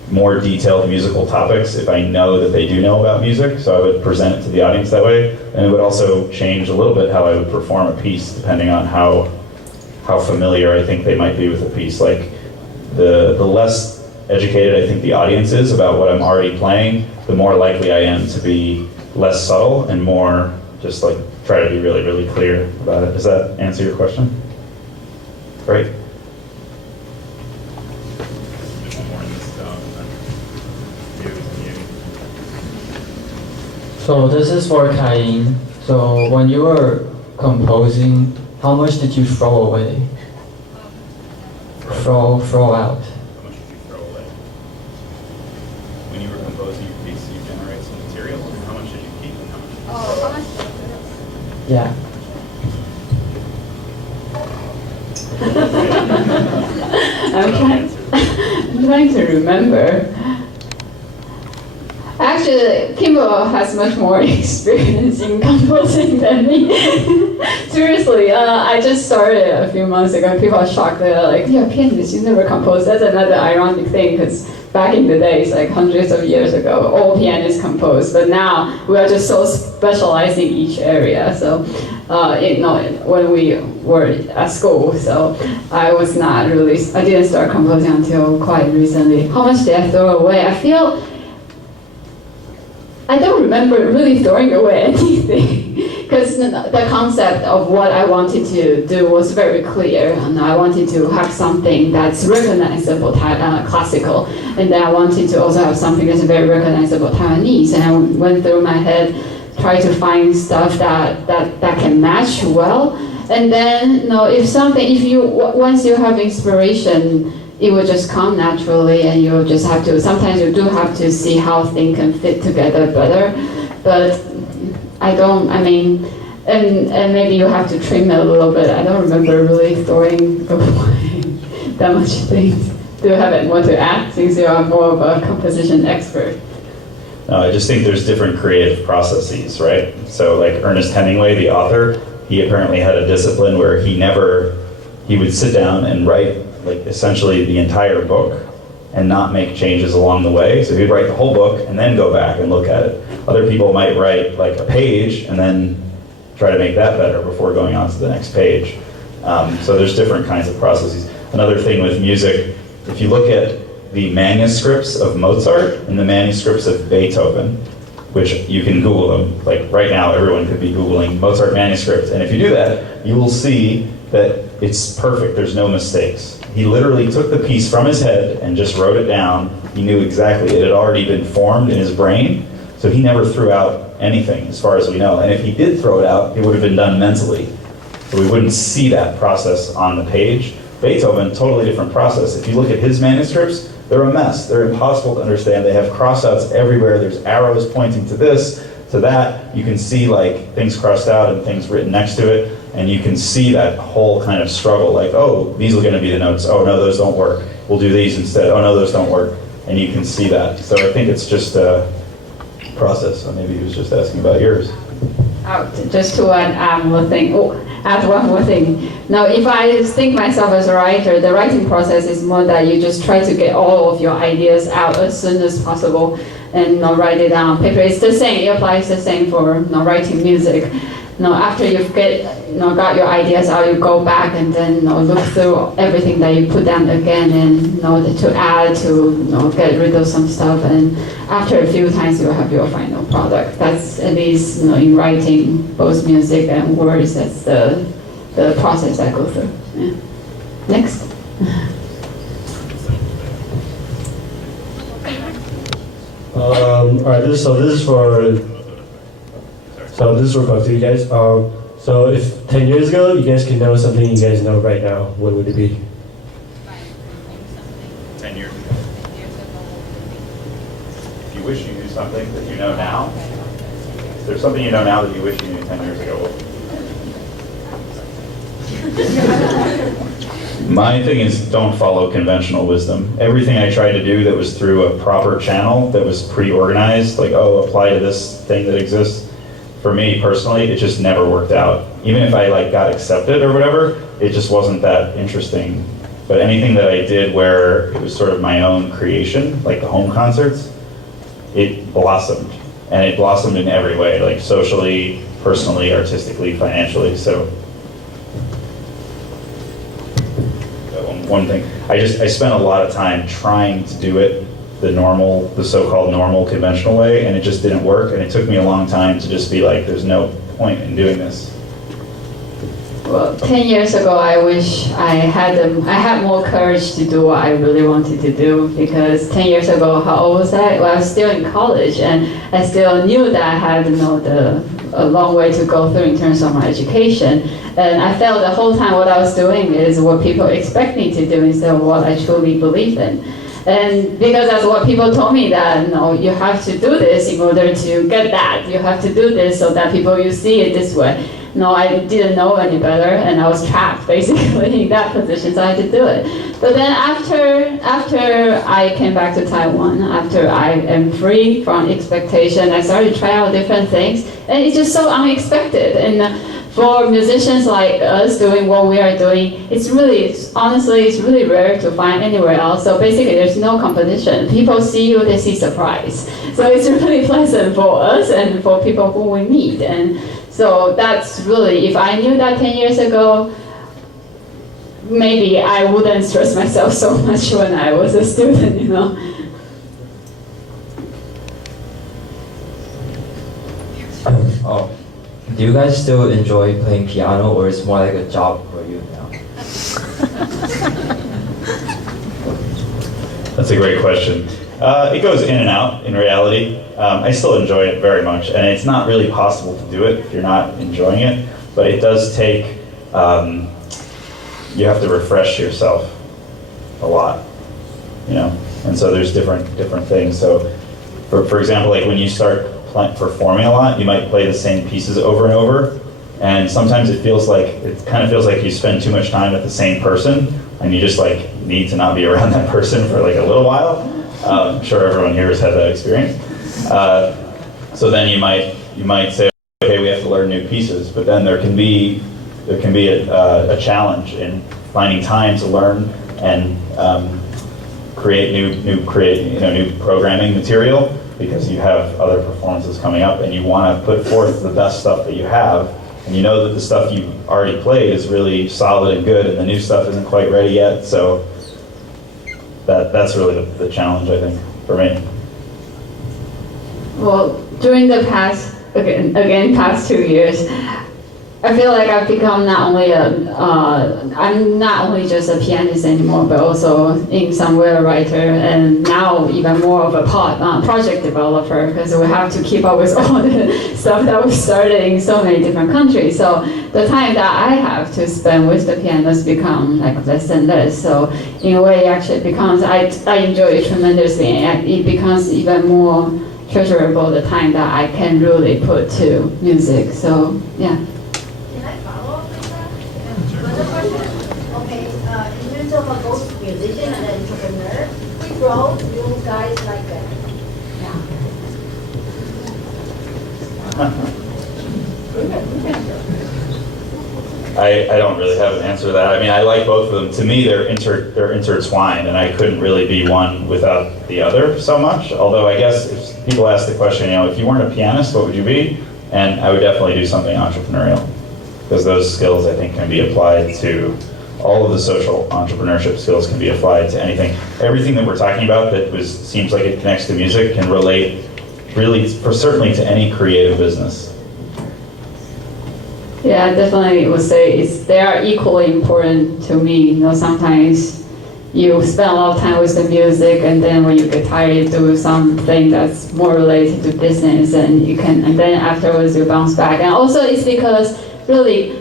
more detailed musical topics if I know that they do know about music. So I would present it to the audience that way, and it would also change a little bit how I would perform a piece depending on how familiar I think they might be with the piece. Like the less educated I think the audience is about what I'm already playing, the more likely I am to be less subtle and more just like try to be really, really clear about it. Does that answer your question? Great. So this is for Kai-Yin. So when you were composing, how much did you throw away? Throw out. How much did you throw away? When you were composing your piece, you generate some material, and how much did you keep and how much did you throw out? Yeah. I'm trying to remember. Actually, Kimball has much more experience in composing than me. Seriously, I just started a few months ago. People are shocked. They're like, "Yeah, pianist, you never composed." That's another ironic thing, because back in the days, like hundreds of years ago, all pianists composed. But now we are just so specialized in each area. So, when we were at school, so I didn't start composing until quite recently. How much did I throw away? I don't remember really throwing away anything, because the concept of what I wanted to do was very clear, and I wanted to have something that's recognizable classical, and then I wanted to also have something that's very recognizable Taiwanese, and I went through my head, tried to find stuff that can match well, and then once you have inspiration, it will just come naturally, and you'll just have to, sometimes you do have to see how things can fit together better, but and maybe you have to trim it a little bit. I don't remember really throwing away that much things. Do you have more to add, since you are more of a composition expert? No, I just think there's different creative processes, right? So like Ernest Hemingway, the author, he apparently had a discipline where he would sit down and write like essentially the entire book and not make changes along the way. So he'd write the whole book and then go back and look at it. Other people might write like a page and then try to make that better before going on to the next page. So there's different kinds of processes. Another thing with music, if you look at the manuscripts of Mozart and the manuscripts of Beethoven, which you can Google them, like right now everyone could be Googling Mozart manuscript, and if you do that, you will see that it's perfect, there's no mistakes. He literally took the piece from his head and just wrote it down. He knew exactly, it had already been formed in his brain, so he never threw out anything as far as we know. And if he did throw it out, it would have been done mentally. So we wouldn't see that process on the page. Beethoven, totally different process. If you look at his manuscripts, they're a mess. They're impossible to understand. They have crossouts everywhere. There's arrows pointing to this, to that. You can see like things crossed out and things written next to it. And you can see that whole kind of struggle, like, oh, these are going to be the notes. Oh, no, those don't work. We'll do these instead. Oh, no, those don't work. and you can see that. So I think it's just a process. So maybe he was just asking about yours. Just to add one thing. Add one more thing. Now, if I think myself as a writer, the writing process is more that you just try to get all of your ideas out as soon as possible and write it down on paper. It's the same. It applies the same for writing music. After you've got your ideas out, you go back and then look through everything that you put down again and to add, to get rid of some stuff. And after a few times, you'll have your final product. That's at least in writing both music and words. That's the process I go through. Yeah. Next. All right. This is for both of you guys. So if 10 years ago you guys could know something you guys know right now, what would it be? 10 years ago. If you wish you knew something that you know now, is there something you know now that you wish you knew 10 years ago? My thing is, don't follow conventional wisdom. Everything I tried to do that was through a proper channel, that was pre-organized, like, oh, apply to this thing that exists, for me personally, it just never worked out. Even if I got accepted or whatever, it just wasn't that interesting. But anything that I did where it was sort of my own creation, like the home concerts, it blossomed. And it blossomed in every way, like socially, personally, artistically, financially. So one thing, I spent a lot of time trying to do it the so-called normal conventional way, and it just didn't work, and it took me a long time to just be like, there's no point in doing this. Well, 10 years ago, I wish I had more courage to do what I really wanted to do, because 10 years ago, how old was I? Well, I was still in college, and I still knew that I had a long way to go through in terms of my education. And I felt the whole time what I was doing is what people expect me to do instead of what I truly believe in. And because that's what people told me, that you have to do this in order to get that. You have to do this so that people you see it this way. No, I didn't know any better, and I was trapped basically in that position, so I had to do it. But then after I came back to Taiwan, after I am free from expectation, I started to try out different things, and it's just so unexpected. And for musicians like us doing what we are doing, honestly, it's really rare to find anywhere else. So basically, there's no competition. People see you, they see surprise. So it's really pleasant for us and for people who we meet. And so that's really, if I knew that 10 years ago, maybe I wouldn't stress myself so much when I was a student, Oh. Do you guys still enjoy playing piano, or is it more like a job for you now? That's a great question. It goes in and out, in reality. I still enjoy it very much, and it's not really possible to do it if you're not enjoying it, but it does take, you have to refresh yourself a lot, and so there's different things. So, for example, like when you start performing a lot, you might play the same pieces over and over, and sometimes it kind of feels like you spend too much time with the same person, and you just need to not be around that person for a little while. I'm sure everyone here has had that experience. So then you might say, okay, we have to learn new pieces, but then there can be a challenge in finding time to learn and create new programming material, because you have other performances coming up and you want to put forth the best stuff that you have, and you know that the stuff you already played is really solid and good, and the new stuff isn't quite ready yet. So that's really the challenge, I think, for me. Well, during the past 2 years, I feel like I've become not only I'm not only just a pianist anymore, but also in some way a writer, and now even more of a project developer, because we have to keep up with all the stuff that we started in so many different countries. So the time that I have to spend with the pianist become less and less. So in a way, it actually becomes, I enjoy it tremendously, and it becomes even more treasurable the time that I can really put to music. So yeah. Okay, in terms of both musician and entrepreneur, which grow you guys like that? I don't really have an answer to that. I mean, I like both of them. To me, they're intertwined, and I couldn't really be one without the other so much. Although I guess if people ask the question, if you weren't a pianist, what would you be? And I would definitely do something entrepreneurial, because those skills, I think, can be applied to all of the social entrepreneurship skills can be applied to anything. Everything that we're talking about that seems like it connects to music can relate really, certainly to any creative business. Yeah, I definitely would say they are equally important to me. Sometimes you spend a lot of time with the music, and then when you get tired, you do something that's more related to business, and then afterwards you bounce back. And also it's because really,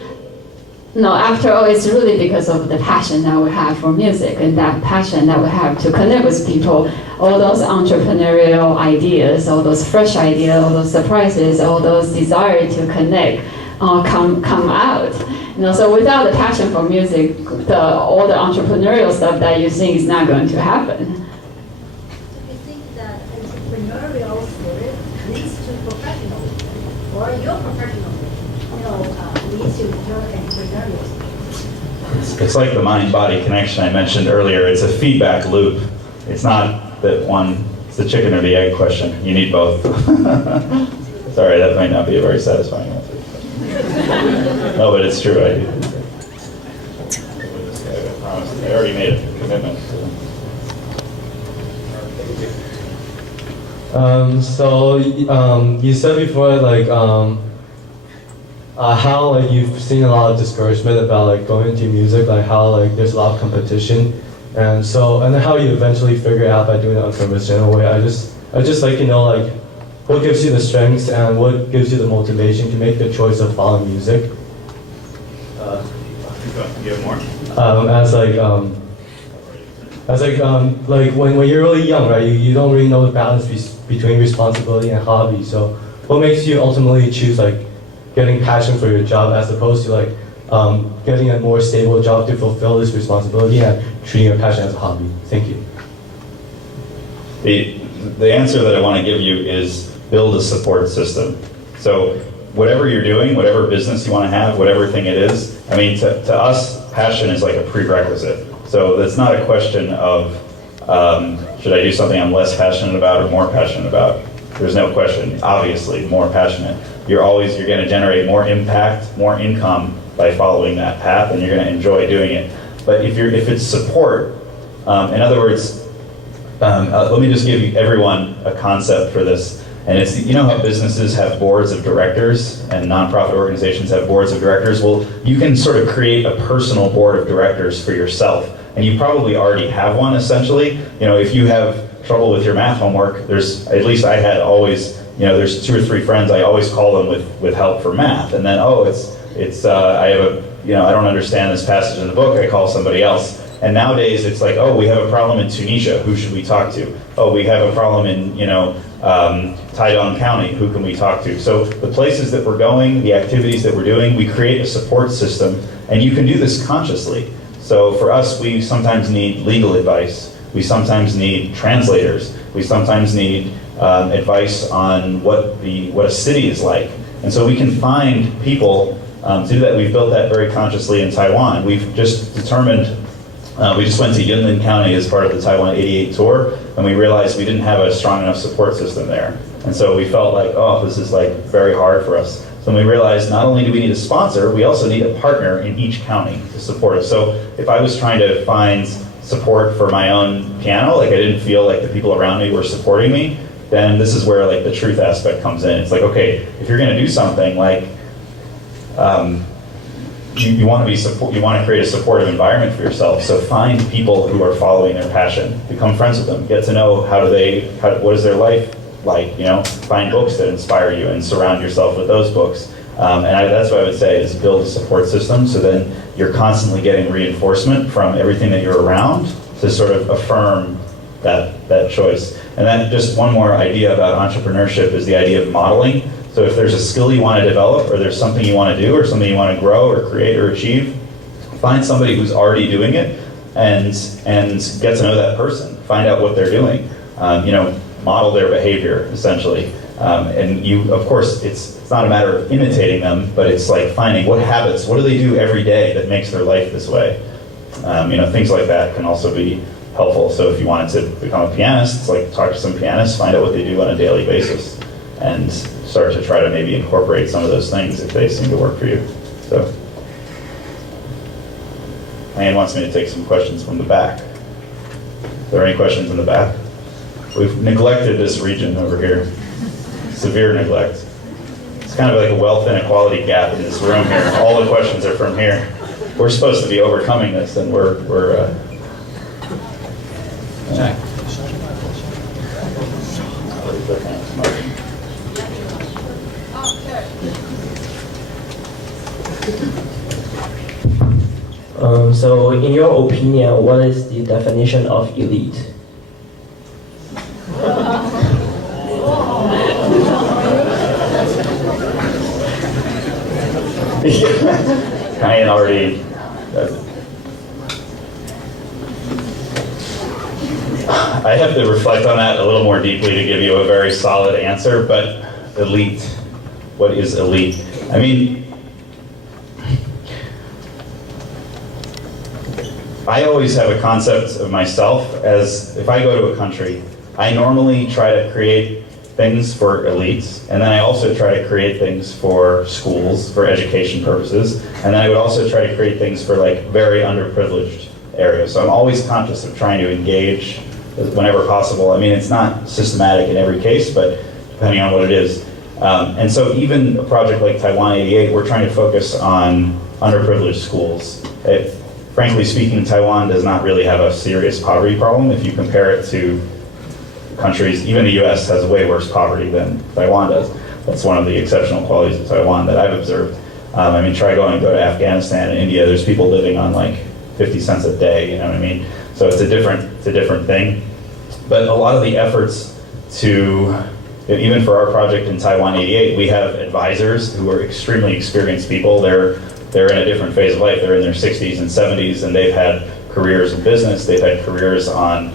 after all, it's really because of the passion that we have for music, and that passion that we have to connect with people. All those entrepreneurial ideas, all those fresh ideas, all those surprises, all those desire to connect come out. So without the passion for music, all the entrepreneurial stuff that you think is not going to happen. Do you think that entrepreneurial spirit leads to professionalism, or your professionalism, leads to your entrepreneurial spirit? It's like the mind-body connection I mentioned earlier. It's a feedback loop. It's not that it's the chicken or the egg question. You need both. Sorry, that might not be a very satisfying answer. No, but it's true. I promised. I already made a commitment. You said before, how you've seen a lot of discouragement about going into music, how there's a lot of competition, and then how you eventually figure out by doing it unconventional way. I just like to know what gives you the strengths and what gives you the motivation to make the choice of following music. You have more? When you're really young, right? You don't really know the balance between responsibility and hobby. So, what makes you ultimately choose getting passion for your job as opposed to getting a more stable job to fulfill this responsibility and treating your passion as a hobby? Thank you. The answer that I want to give you is build a support system. So whatever you're doing, whatever business you want to have, whatever thing it is, I mean, to us, passion is like a prerequisite. So it's not a question of should I do something I'm less passionate about or more passionate about. There's no question, obviously, more passionate. You're going to generate more impact, more income by following that path, and you're going to enjoy doing it. But if it's support, in other words, let me just give everyone a concept for this. And it's, how businesses have boards of directors and nonprofit organizations have boards of directors? Well, you can sort of create a personal board of directors for yourself. And you probably already have one, essentially. If you have trouble with your math homework, at least I had always, there's 2 or 3 friends, I always call them with help for math. And then, I don't understand this passage in the book, I call somebody else. And nowadays it's like, we have a problem in Tunisia, who should we talk to? We have a problem in, Taidong County, who can we talk to? So the places that we're going, the activities that we're doing, we create a support system, and you can do this consciously. So for us, we sometimes need legal advice. We sometimes need translators. We sometimes need advice on what a city is like. And so we can find people to do that. We've built that very consciously in Taiwan. We've just determined, we just went to Yunlin County as part of the Taiwan 88 tour, and we realized we didn't have a strong enough support system there. And so we felt like, this is very hard for us. So we realized not only do we need a sponsor, we also need a partner in each county to support us. So if I was trying to find support for my own piano, I didn't feel like the people around me were supporting me, then this is where the truth aspect comes in. It's okay, if you're going to do something you want to create a supportive environment for yourself. So find people who are following their passion, become friends with them, get to know what is their life like. Find books that inspire you and surround yourself with those books. That's what I would say is build a support system. So then you're constantly getting reinforcement from everything that you're around to sort of affirm that choice. And then just one more idea about entrepreneurship is the idea of modeling. So if there's a skill you want to develop, or there's something you want to do, or something you want to grow or create or achieve, find somebody who's already doing it and get to know that person, find out what they're doing, model their behavior essentially. And you, of course, it's not a matter of imitating them, but it's like finding what habits, what do they do every day that makes their life this way? Things like that can also be helpful. So if you wanted to become a pianist, it's like talk to some pianists, find out what they do on a daily basis, and start to try to maybe incorporate some of those things if they seem to work for you. So, Anne wants me to take some questions from the back. Are there any questions in the back? We've neglected this region over here. Severe neglect. It's kind of like a wealth inequality gap in this room here. All the questions are from here. We're supposed to be overcoming this, and we're So, in your opinion, what is the definition of elite? Kai-Yin already. I have to reflect on that a little more deeply to give you a very solid answer, but elite, what is elite? I mean, I always have a concept of myself as if I go to a country, I normally try to create things for elites, and then I also try to create things for schools, for education purposes, and then I would also try to create things for like very underprivileged areas. So I'm always conscious of trying to engage whenever possible. I mean, it's not systematic in every case, but depending on what it is. And so even a project like Taiwan 88, we're trying to focus on underprivileged schools. Frankly speaking, Taiwan does not really have a serious poverty problem if you compare it to countries. Even the US has way worse poverty than Taiwan does. That's one of the exceptional qualities of Taiwan that I've observed. I mean, go to Afghanistan and India, there's people living on like 50 cents a day, you know what I mean? So it's a different thing. But a lot of the efforts to, even for our project in Taiwan 88, we have advisors who are extremely experienced people. They're in a different phase of life. They're in their 60s and 70s, and they've had careers in business. They've had careers on,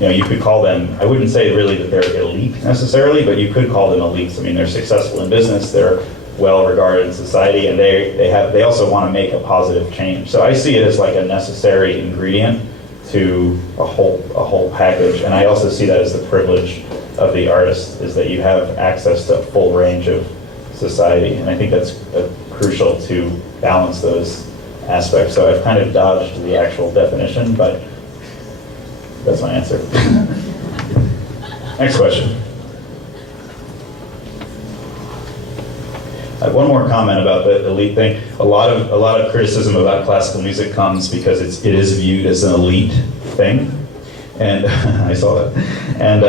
you could call them, I wouldn't say really that they're elite necessarily, but you could call them elites. I mean, they're successful in business, they're well regarded in society, and they also want to make a positive change. So I see it as like a necessary ingredient to a whole package, and I also see that as the privilege of the artist, is that you have access to a full range of society, and I think that's crucial to balance those aspects. So I've kind of dodged the actual definition, but that's my answer. Next question. I have one more comment about the elite thing. A lot of criticism about classical music comes because it is viewed as an elite thing, and I saw that. And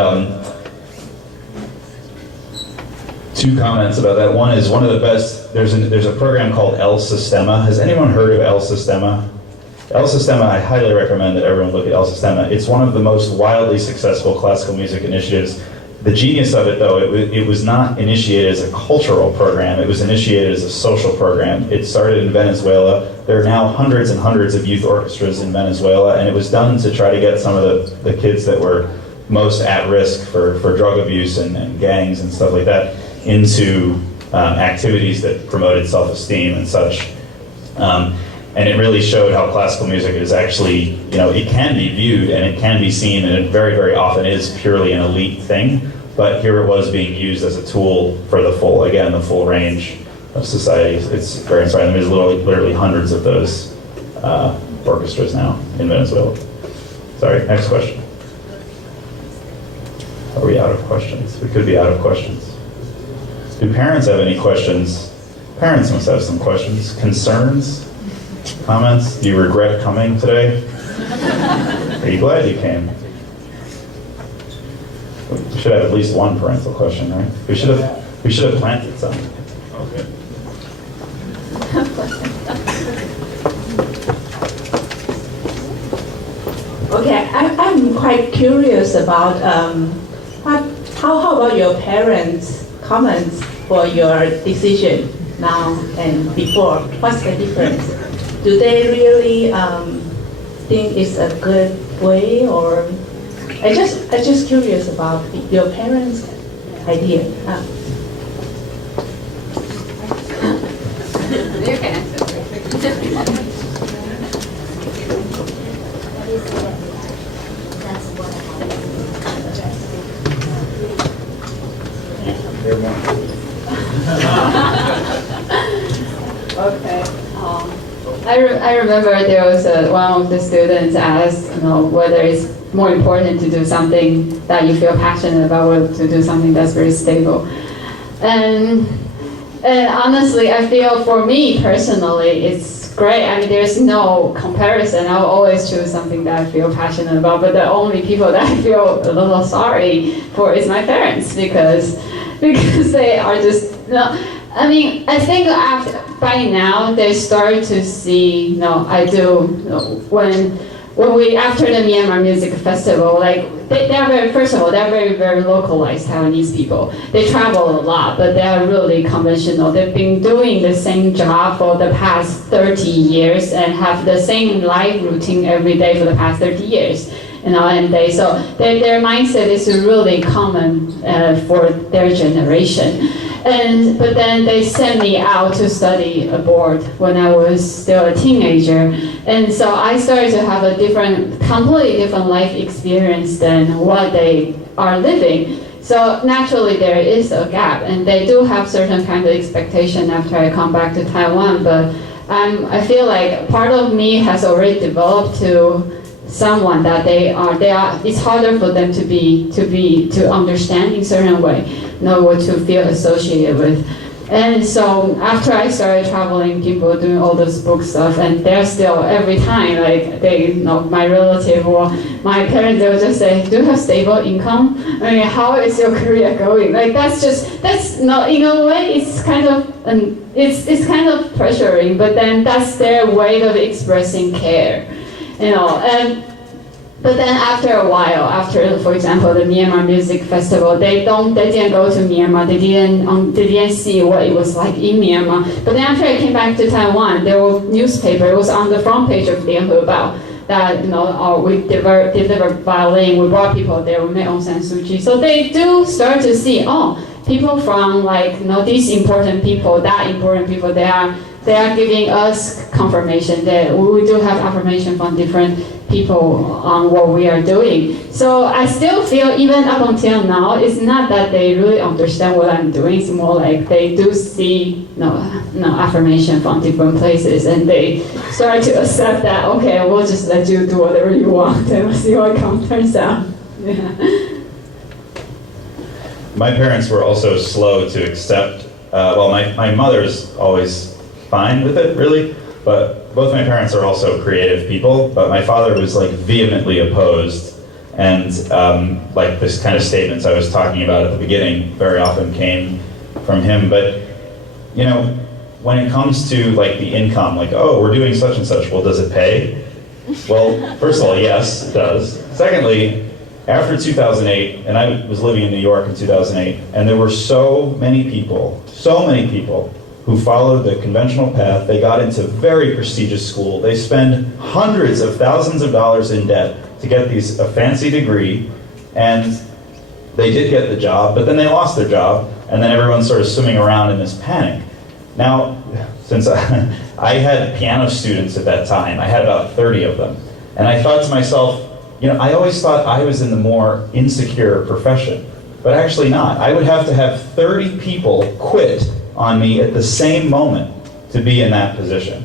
two comments about that. One is one of the best. There's a program called El Sistema. Has anyone heard of El Sistema? El Sistema, I highly recommend that everyone look at El Sistema. It's one of the most wildly successful classical music initiatives. The genius of it, though, it was not initiated as a cultural program. It was initiated as a social program. It started in Venezuela. There are now hundreds and hundreds of youth orchestras in Venezuela, and it was done to try to get some of the kids that were most at risk for drug abuse and gangs and stuff like that into activities that promoted self-esteem and such. And it really showed how classical music is actually, it can be viewed and it can be seen, and it very, very often is purely an elite thing, but here it was being used as a tool for the full range of society. It's very inspiring. There's literally hundreds of those orchestras now in Venezuela. Sorry, next question. Are we out of questions? We could be out of questions. Do parents have any questions? Parents must have some questions. Concerns? Comments? Do you regret coming today? Are you glad you came? We should have at least one parental question, right? We should have planted some. Okay. Okay, I'm quite curious about how about your parents' comments for your decision now and before? What's the difference? Do they really think it's a good way, or I just curious about your parents' idea. You can answer. Okay. I remember there was one of the students asked, whether it's more important to do something that you feel passionate about or to do something that's very stable. And honestly, I feel for me personally, it's great. I mean, there's no comparison. I'll always choose something that I feel passionate about. But the only people that I feel a little sorry for is my parents because they are just I mean, I think by now they start to see. I do. When we after the Myanmar Music Festival, like they are very. First of all, they're very very localized Taiwanese people. They travel a lot, but they are really conventional. They've been doing the same job for the past 30 years and have the same life routine every day for the past 30 years. And so their mindset is really common for their generation. But then they sent me out to study abroad when I was still a teenager. And so I started to have a completely different life experience than what they are living. So naturally there is a gap, and they do have certain kind of expectation after I come back to Taiwan. But I feel like part of me has already developed to someone that they are. It's harder for them to understand in certain way, what to feel associated with. And so after I started traveling, people doing all this book stuff, and they're still every time like my relative or my parents, they'll just say, "Do you have stable income? I mean, how is your career going?" Like that's not, in a way it's kind of it's kind of pressuring, but then that's their way of expressing care. But then after a while, after, for example, the Myanmar Music Festival, they didn't go to Myanmar. They didn't see what it was like in Myanmar. But then after I came back to Taiwan, there was newspaper. It was on the front page of Lianhe Bao that we delivered violin. We brought people there. We met Aung San Suu Kyi. So they do start to see, people from these important people, that important people, they are giving us confirmation that we do have affirmation from different people on what we are doing. So I still feel, even up until now, it's not that they really understand what I'm doing. It's more like they do see affirmation from different places, and they start to accept that, okay, we'll just let you do whatever you want and we'll see what turns out. Yeah. My parents were also slow to accept, my mother's always fine with it, really, but both my parents are also creative people, but my father was vehemently opposed, and this kind of statements I was talking about at the beginning very often came from him. But when it comes to the income, we're doing such and such, well, does it pay? Well, first of all, yes, it does. Secondly, after 2008, and I was living in New York in 2008, and there were so many people who followed the conventional path. They got into very prestigious school. They spend hundreds of thousands of dollars in debt to get a fancy degree, and they did get the job, but then they lost their job, and then everyone's sort of swimming around in this panic. Now, since I had piano students at that time, I had about 30 of them, and I thought to myself, I always thought I was in the more insecure profession, but actually not. I would have to have 30 people quit on me at the same moment to be in that position.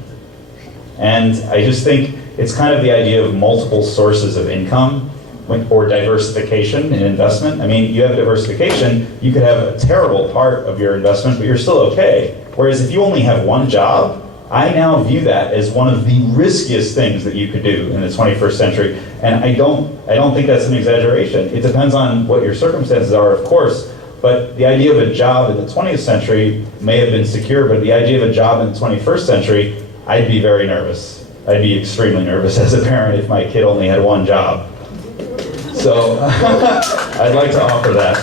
And I just think it's kind of the idea of multiple sources of income or diversification in investment. I mean, you have diversification, you could have a terrible part of your investment, but you're still okay. Whereas if you only have one job, I now view that as one of the riskiest things that you could do in the 21st century. And I don't think that's an exaggeration. It depends on what your circumstances are, of course. But the idea of a job in the 20th century may have been secure, but the idea of a job in the 21st century, I'd be very nervous. I'd be extremely nervous as a parent if my kid only had one job. So I'd like to offer that.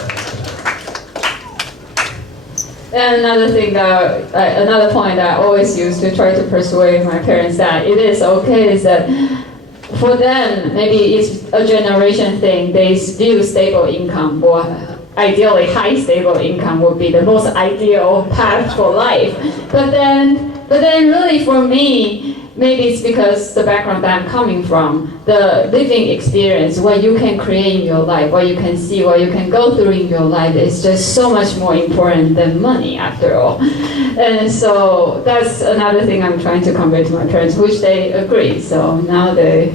And another point that I always use to try to persuade my parents that it is okay is that for them, maybe it's a generation thing. They view stable income, or ideally high stable income would be the most ideal path for life. But then really for me, maybe it's because the background that I'm coming from, the living experience, what you can create in your life, what you can see, what you can go through in your life is just so much more important than money after all. And so that's another thing I'm trying to convey to my parents, which they agree. So now I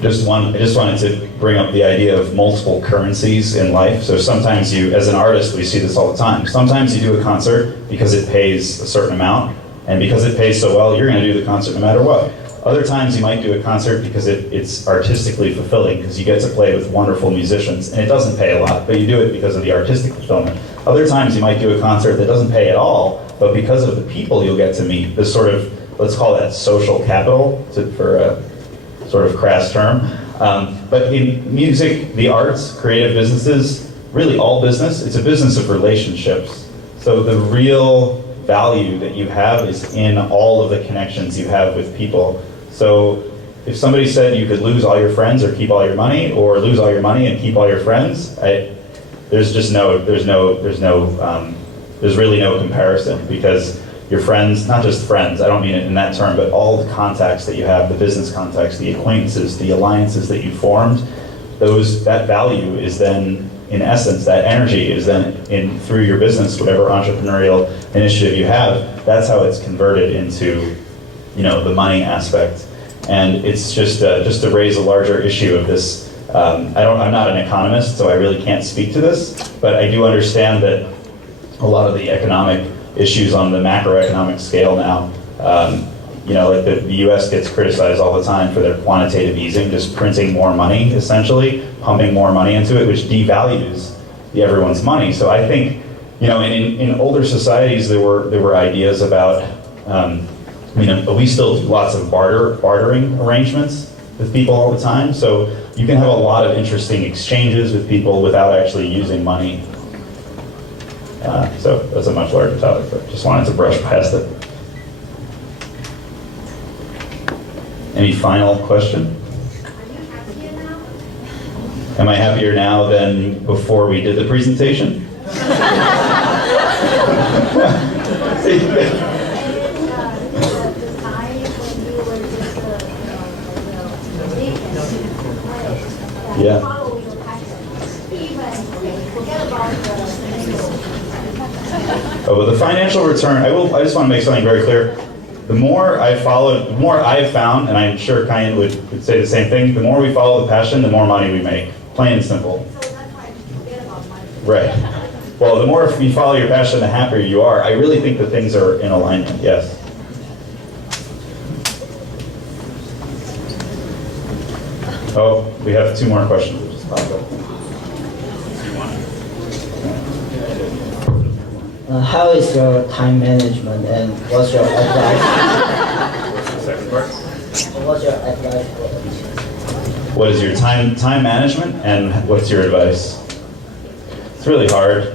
just wanted to bring up the idea of multiple currencies in life. So sometimes as an artist, we see this all the time. Sometimes you do a concert because it pays a certain amount, and because it pays so well, you're going to do the concert no matter what. Other times you might do a concert because it's artistically fulfilling, because you get to play with wonderful musicians, and it doesn't pay a lot, but you do it because of the artistic fulfillment. Other times you might do a concert that doesn't pay at all, but because of the people you'll get to meet, this sort of, let's call that social capital, for a sort of crass term. But in music, the arts, creative businesses, really all business, it's a business of relationships. So the real value that you have is in all of the connections you have with people. So if somebody said you could lose all your friends or keep all your money, or lose all your money and keep all your friends, there's really no comparison, because your friends, not just friends, I don't mean it in that term, but all the contacts that you have, the business contacts, the acquaintances, the alliances that you formed, that value is then, in essence, that energy is then through your business, whatever entrepreneurial initiative you have, that's how it's converted into, the money aspect. And it's just to raise a larger issue of this. I'm not an economist, so I really can't speak to this, but I do understand that a lot of the economic issues on the macroeconomic scale now, like the US gets criticized all the time for their quantitative easing, just printing more money, essentially, pumping more money into it, which devalues everyone's money. So I think, in older societies, there were ideas about, we still do lots of bartering arrangements with people all the time, so you can have a lot of interesting exchanges with people without actually using money. So that's a much larger topic, but just wanted to brush past it. Any final question? Am I happier now than before we did the presentation? Yeah. Oh, but the financial return, I just want to make something very clear. The more I've found, and I'm sure Kai-Yin would say the same thing, the more we follow the passion, the more money we make. Plain and simple. Right. Well, the more you follow your passion, the happier you are. I really think that things are in alignment, yes. Oh, we have 2 more questions that just popped up. How is your time management, and what's your advice? Second part. What's your advice for it? What is your time management, and what's your advice? It's really hard.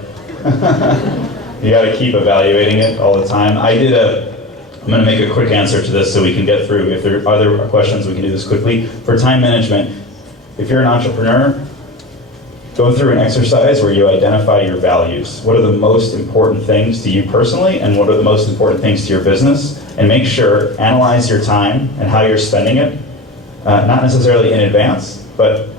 You got to keep evaluating it all the time. I'm going to make a quick answer to this so we can get through. If there are other questions, we can do this quickly. For time management, if you're an entrepreneur, go through an exercise where you identify your values. What are the most important things to you personally, and what are the most important things to your business? And make sure, analyze your time and how you're spending it, not necessarily in advance, but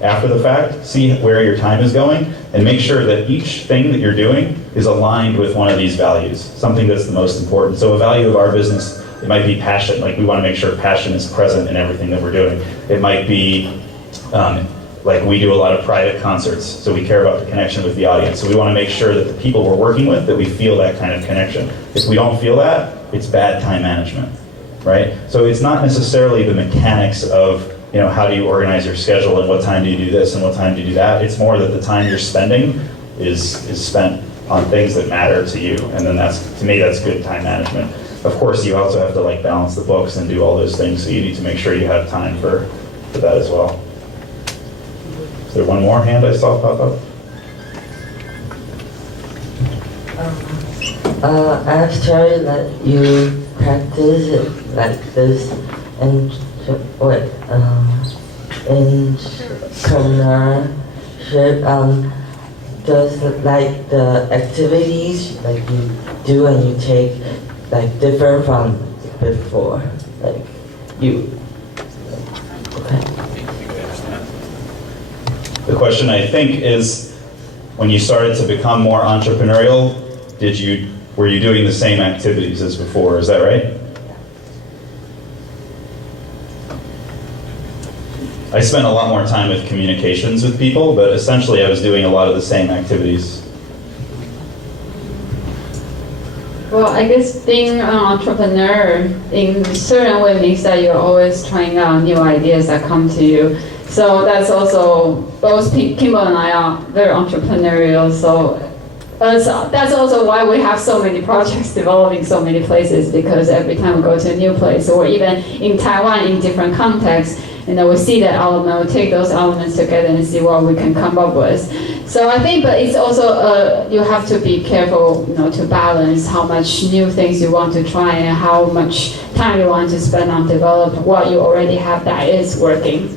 after the fact. See where your time is going, and make sure that each thing that you're doing is aligned with one of these values, something that's the most important. So a value of our business, it might be passion. Like, we want to make sure passion is present in everything that we're doing. It might be like, we do a lot of private concerts, so we care about the connection with the audience. So we want to make sure that the people we're working with, that we feel that kind of connection. If we don't feel that, it's bad time management, right? So it's not necessarily the mechanics of, how do you organize your schedule, and what time do you do this and what time do you do that. It's more that the time you're spending is spent on things that matter to you, and then to me, that's good time management. Of course, you also have to balance the books and do all those things, so you need to make sure you have time for that as well. Is there one more hand I saw pop up? After you practice it like this, entrepreneurship, just like the activities like you do and you take like different from before, like you. Okay. The question, I think, is when you started to become more entrepreneurial, were you doing the same activities as before? Is that right? I spent a lot more time with communications with people, but essentially I was doing a lot of the same activities. Well, I guess being an entrepreneur in a certain way means that you're always trying out new ideas that come to you. So that's also, both Kimball and I are very entrepreneurial, so that's also why we have so many projects developing so many places, because every time we go to a new place, or even in Taiwan in different contexts, we see that element, we take those elements together and see what we can come up with. So I think, but it's also, you have to be careful, to balance how much new things you want to try and how much time you want to spend on develop what you already have that is working.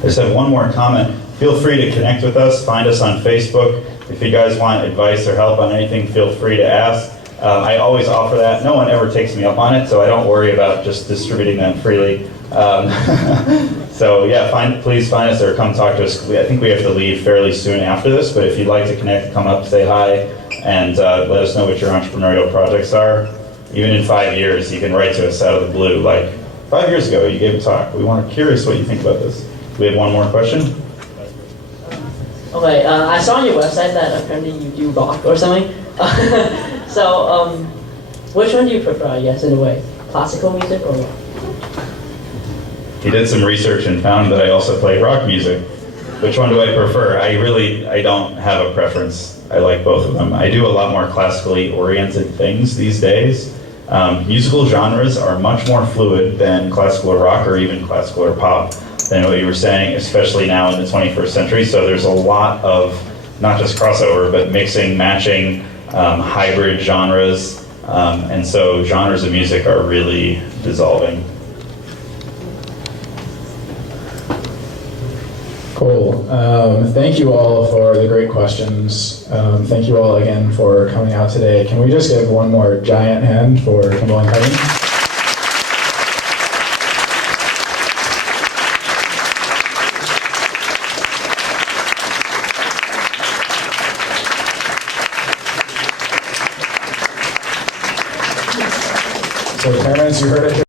I just have one more comment. Feel free to connect with us, find us on Facebook. If you guys want advice or help on anything, feel free to ask. I always offer that. No one ever takes me up on it, so I don't worry about just distributing them freely. So yeah, please find us or come talk to us. I think we have to leave fairly soon after this, but if you'd like to connect, come up, say hi, and let us know what your entrepreneurial projects are. Even in 5 years, you can write to us out of the blue. Like, 5 years ago, you gave a talk. We want curious what you think about this. We have one more question. Okay, I saw on your website that apparently you do rock or something. So, which one do you prefer, I guess, in a way? Classical music or rock? He did some research and found that I also play rock music. Which one do I prefer? I don't have a preference. I like both of them. I do a lot more classically oriented things these days. Musical genres are much more fluid than classical or rock or even classical or pop than what you were saying, especially now in the 21st century. So there's a lot of, not just crossover, but mixing, matching, hybrid genres. And so genres of music are really dissolving. Cool. Thank you all for the great questions. Thank you all again for coming out today. Can we just give one more giant hand for Kimball and Kai-Yin? So parents, you heard it here.